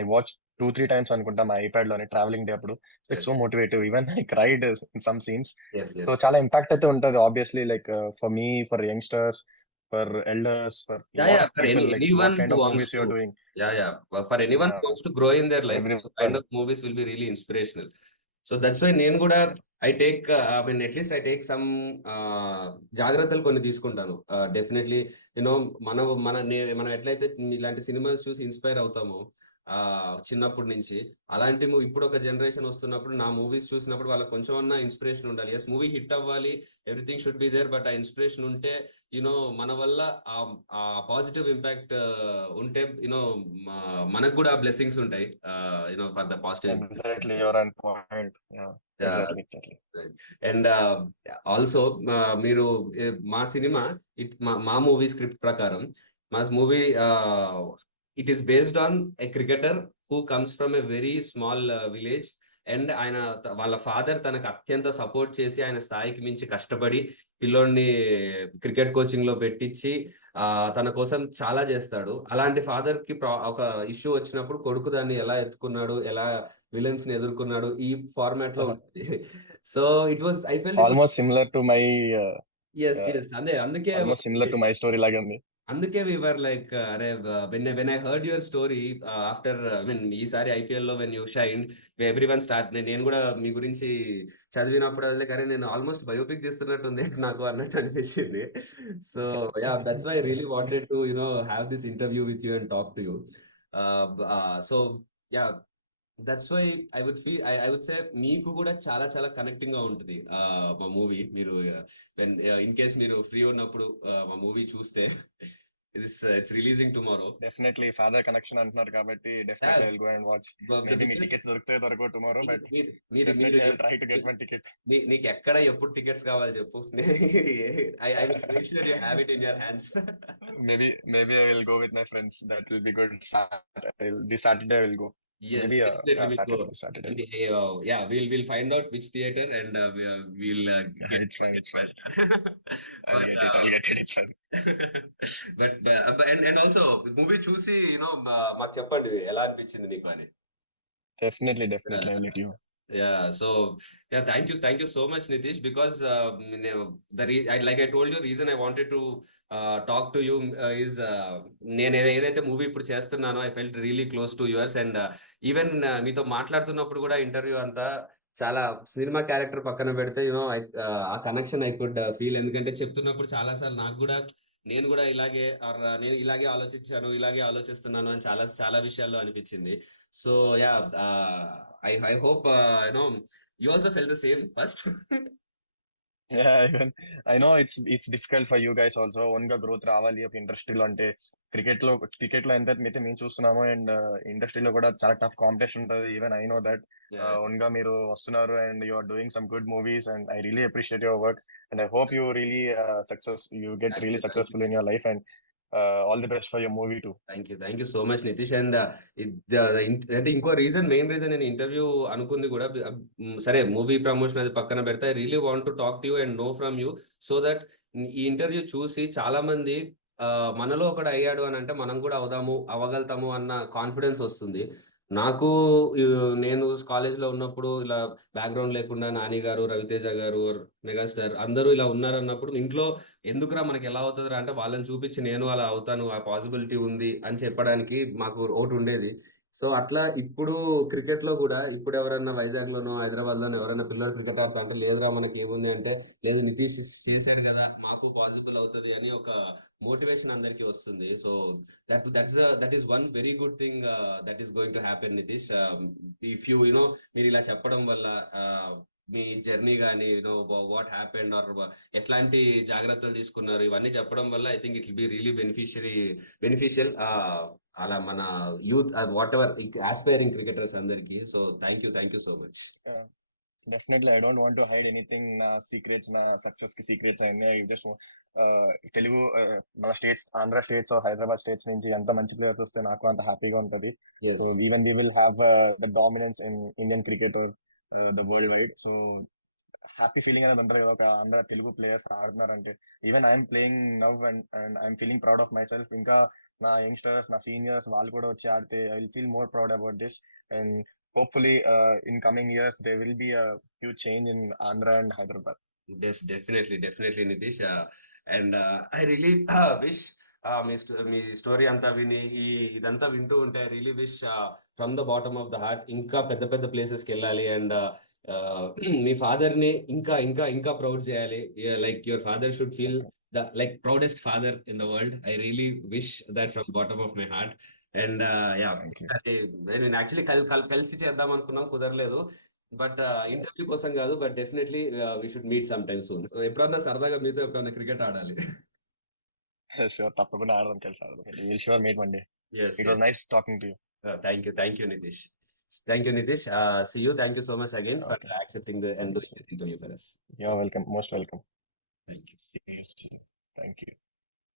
I watched 2-3 times అనుకుంటా మా iPad లోనే travelling day అప్పుడు. It's so motivative. Even I cried in some scenes. So చాలా ఇంపాక్ట్ అయితే ఉంటది. Obviously, like for me, for youngsters, for elders, for a lot of For people, like anyone what kind who of wants movies you're to, doing. for anyone who wants to grow in their life, those kind Everyone. of movies will be really inspirational. So that's why నేను కూడా I take at least I take some జాగ్రత్తలు కొన్ని తీసుకుంటాను. డెఫినెట్లీ మనం ఎట్లయితే ఇలాంటి సినిమాస్ చూసి ఇన్స్పైర్ అవుతామో చిన్నప్పటి నుంచి, అలాంటి ఇప్పుడు ఒక జనరేషన్ వస్తున్నప్పుడు నా మూవీస్ చూసినప్పుడు వాళ్ళకి కొంచెం అన్నా ఇన్స్పిరేషన్ ఉండాలి. ఎస్, మూవీ హిట్ అవ్వాలి, everything should be there, but ఆ ఇన్స్పిరేషన్ ఉంటే మన వల్ల ఆ పాజిటివ్ ఇంపాక్ట్ ఉంటే మనకు కూడా బ్లెస్సింగ్స్ ఉంటాయి for the positive. Exactly, you're on point. Yeah, exactly. And also మీరు మా సినిమా మా మూవీ స్క్రిప్ట్ ప్రకారం, మా movie it is based on a cricketer who comes from a very small village. And ఆయన వాళ్ళ ఫాదర్ తనకు అత్యంత సపోర్ట్ చేసి ఆయన స్థాయికి మించి కష్టపడి పిల్లోడిని క్రికెట్ కోచింగ్ లో పెట్టించి తన కోసం చాలా చేస్తాడు. అలాంటి ఫాదర్ కి ఒక ఇష్యూ వచ్చినప్పుడు కొడుకు దాన్ని ఎలా ఎత్తుకున్నాడు, ఎలా విలన్స్ ని ఎదుర్కొన్నాడు, ఈ ఫార్మాట్ లో ఉంటుంది. So it was I felt Almost similar to my yes, yes. అందుకే almost similar to my story లాగే ఉంది. అందుకే వి వర్ లైక్ అరే when I heard your story after I mean ఈసారి ఐపీఎల్ లో when you shine everyone start నేను కూడా మీ గురించి చదివినప్పుడు అదే అరే నేను ఆల్మోస్ట్ బయోపిక్ తీస్తున్నట్టుంది నాకు అన్నట్టు అనిపించింది. So yeah that's why I really wanted to have this interview with you and talk to you. So yeah that's why I would say మీకు కూడా చాలా చాలా కనెక్టింగ్ గా ఉంటుంది మా మూవీ. మీరు ఇన్ కేస్ మీరు ఫ్రీ ఉన్నప్పుడు మా మూవీ చూస్తే it's releasing tomorrow. Definitely father connection అంటున్నారు కాబట్టి definitely I will go and watch. Maybe మీ టికెట్స్ దొరుకుతాయో దొరకో టుమారో, బట్ మీరు మీరు definitely I will try to get one ticket. నీకు ఎక్కడ ఎప్పుడు టికెట్స్ కావాలి చెప్పు. I will make sure you have it in your hands. Maybe I will go with my friends. That will be good. This Saturday I will go. Yes, Maybe definitely we go. This Saturday. And, yeah, we'll find out which theater and we'll get It's fine. It's fine. but I'll get it. It's fine. and also movie చూసి మాకు చెప్పండి ఎలా అనిపించింది నీకు అని. Definitely I'll let you. Yeah, so yeah, thank you so much, Nitish, because like I told you, reason I wanted to talk to you is నేను ఏదైతే మూవీ ఇప్పుడు చేస్తున్నానో I felt really close to yours and even మీతో మాట్లాడుతున్నప్పుడు కూడా ఇంటర్వ్యూ అంతా చాలా cinema character పక్కన పెడితే ఆ కనెక్షన్ ఐ కుడ్ ఫీల్. ఎందుకంటే చెప్తున్నప్పుడు చాలా సార్లు నాకు కూడా నేను కూడా నేను ఇలాగే ఆలోచించాను, ఇలాగే ఆలోచిస్తున్నాను అని చాలా చాలా విషయాల్లో అనిపించింది. So yeah I hope you also felt the same first. Yeah, even I know it's difficult for you guys also. Own గా గ్రోత్ రావాలి ఒక ఇండస్ట్రీలో అంటే క్రికెట్ లో ఎంత అయితే మేము చూస్తున్నామో, అండ్ ఇండస్ట్రీలో కూడా చాలా టఫ్ కాంపిటీషన్ ఉంటుంది. Even I know that Yeah. Own గా మీరు వస్తున్నారు and you are doing some good movies and I really appreciate your work and I hope you really you get Thank really you, thank you. Successful in your life and all the best for your movie too. Thank you so much Nitish. And అంటే ఇంకో main reason నేను ఇంటర్వ్యూ అనుకుంది కూడా సరే movie promotion అది పక్కన పెడితే I really want to talk to you and know from you, so that ఈ ఇంటర్వ్యూ చూసి చాలా మంది మనలో ఒకడు అయ్యాడు అని అంటే మనం కూడా అవ్వగలుగుతాము అన్న కాన్ఫిడెన్స్ వస్తుంది. నాకు నేను కాలేజ్లో ఉన్నప్పుడు ఇలా బ్యాక్గ్రౌండ్ లేకుండా నాని గారు, రవితేజ గారు, మెగాస్టార్ అందరూ ఇలా ఉన్నారన్నప్పుడు ఇంట్లో ఎందుకురా మనకి ఎలా అవుతుందిరా అంటే వాళ్ళని చూపించి నేను అలా అవుతాను, ఆ పాసిబిలిటీ ఉంది అని చెప్పడానికి మాకు ఒకటి ఉండేది. సో అట్లా ఇప్పుడు క్రికెట్ లో కూడా ఇప్పుడు ఎవరన్నా వైజాగ్ లోనో హైదరాబాద్ లోనో ఎవరైనా పిల్లలు క్రికెట్ ఆడుతా అంటే లేదురా మనకి ఏముంది అంటే లేదు నితీష్ చేశాడు కదా మాకు పాసిబుల్ అవుతుంది అని ఒక మోటివేషన్ అందరికి వస్తుంది. So that is one very good thing that is going to happen Nitish. If మీరు ఇలా చెప్పడం వల్ల మీ జర్నీ కానీ వాట్ హ్యాపెండ్ ఆర్ ఎట్లాంటి జాగ్రత్తలు తీసుకున్నారు ఇవన్నీ చెప్పడం వల్ల I think it will be really beneficial అలా మన youth whatever aspiring cricketers అందరికి. So thank you so much. Definitely I don't want to hide anything. నా సీక్రెట్స్, నా సక్సెస్ కి సీక్రెట్స్ అన్నీ జస్ట్ తెలుగు మన states, Andhra states, Hyderabad states నుంచి ఎంత మంచి ప్లేయర్స్ వస్తే నాకు అంత హ్యాపీగా ఉంటుంది. So even we will have the dominance in Indian cricket or the world wide. So happy feeling అనేది ఉంటుంది కదా ఒక ఆంధ్ర తెలుగు ప్లేయర్స్ ఆడుతున్నారంటే. Even I'm playing now and I'm feeling proud of myself. ఇంకా నా యంగ్స్టర్స్, నా సీనియర్స్ వాళ్ళు కూడా వచ్చి ఆడితే I will feel more proud about this. And hopefully in coming years there will be a huge change in Andhra and Hyderabad. Yes, definitely Nitish. And I really wish మీ స్టోరీ అంతా విని ఇదంతా వింటూ ఉంటే I really wish from the bottom of the heart ఇంకా పెద్ద పెద్ద ప్లేసెస్కి వెళ్ళాలి అండ్ మీ ఫాదర్ ని ఇంకా ఇంకా ఇంకా ప్రౌడ్ చేయాలి. Like your father should feel the like proudest father in the world. I really wish that from bottom of my heart. And నేను యాక్చువల్లీ కలిసి చేద్దాం అనుకున్నాం, కుదరలేదు. బట్ ఇంటర్వ్యూ కోసం కాదు, but definitely we should meet some time soon. ఎప్పుడన్నా సరదాగా మీతో ఎప్పుడన్నా క్రికెట్ ఆడాలి. షూర్, తప్పకుండా ఆడదాం, కలిసి ఆడదాం. Will sure meet one day. It was nice talking to you. Thank you Nitish. See you. Thank you so much again for accepting the interview for us. You're welcome, most welcome. Thank you. Thank you.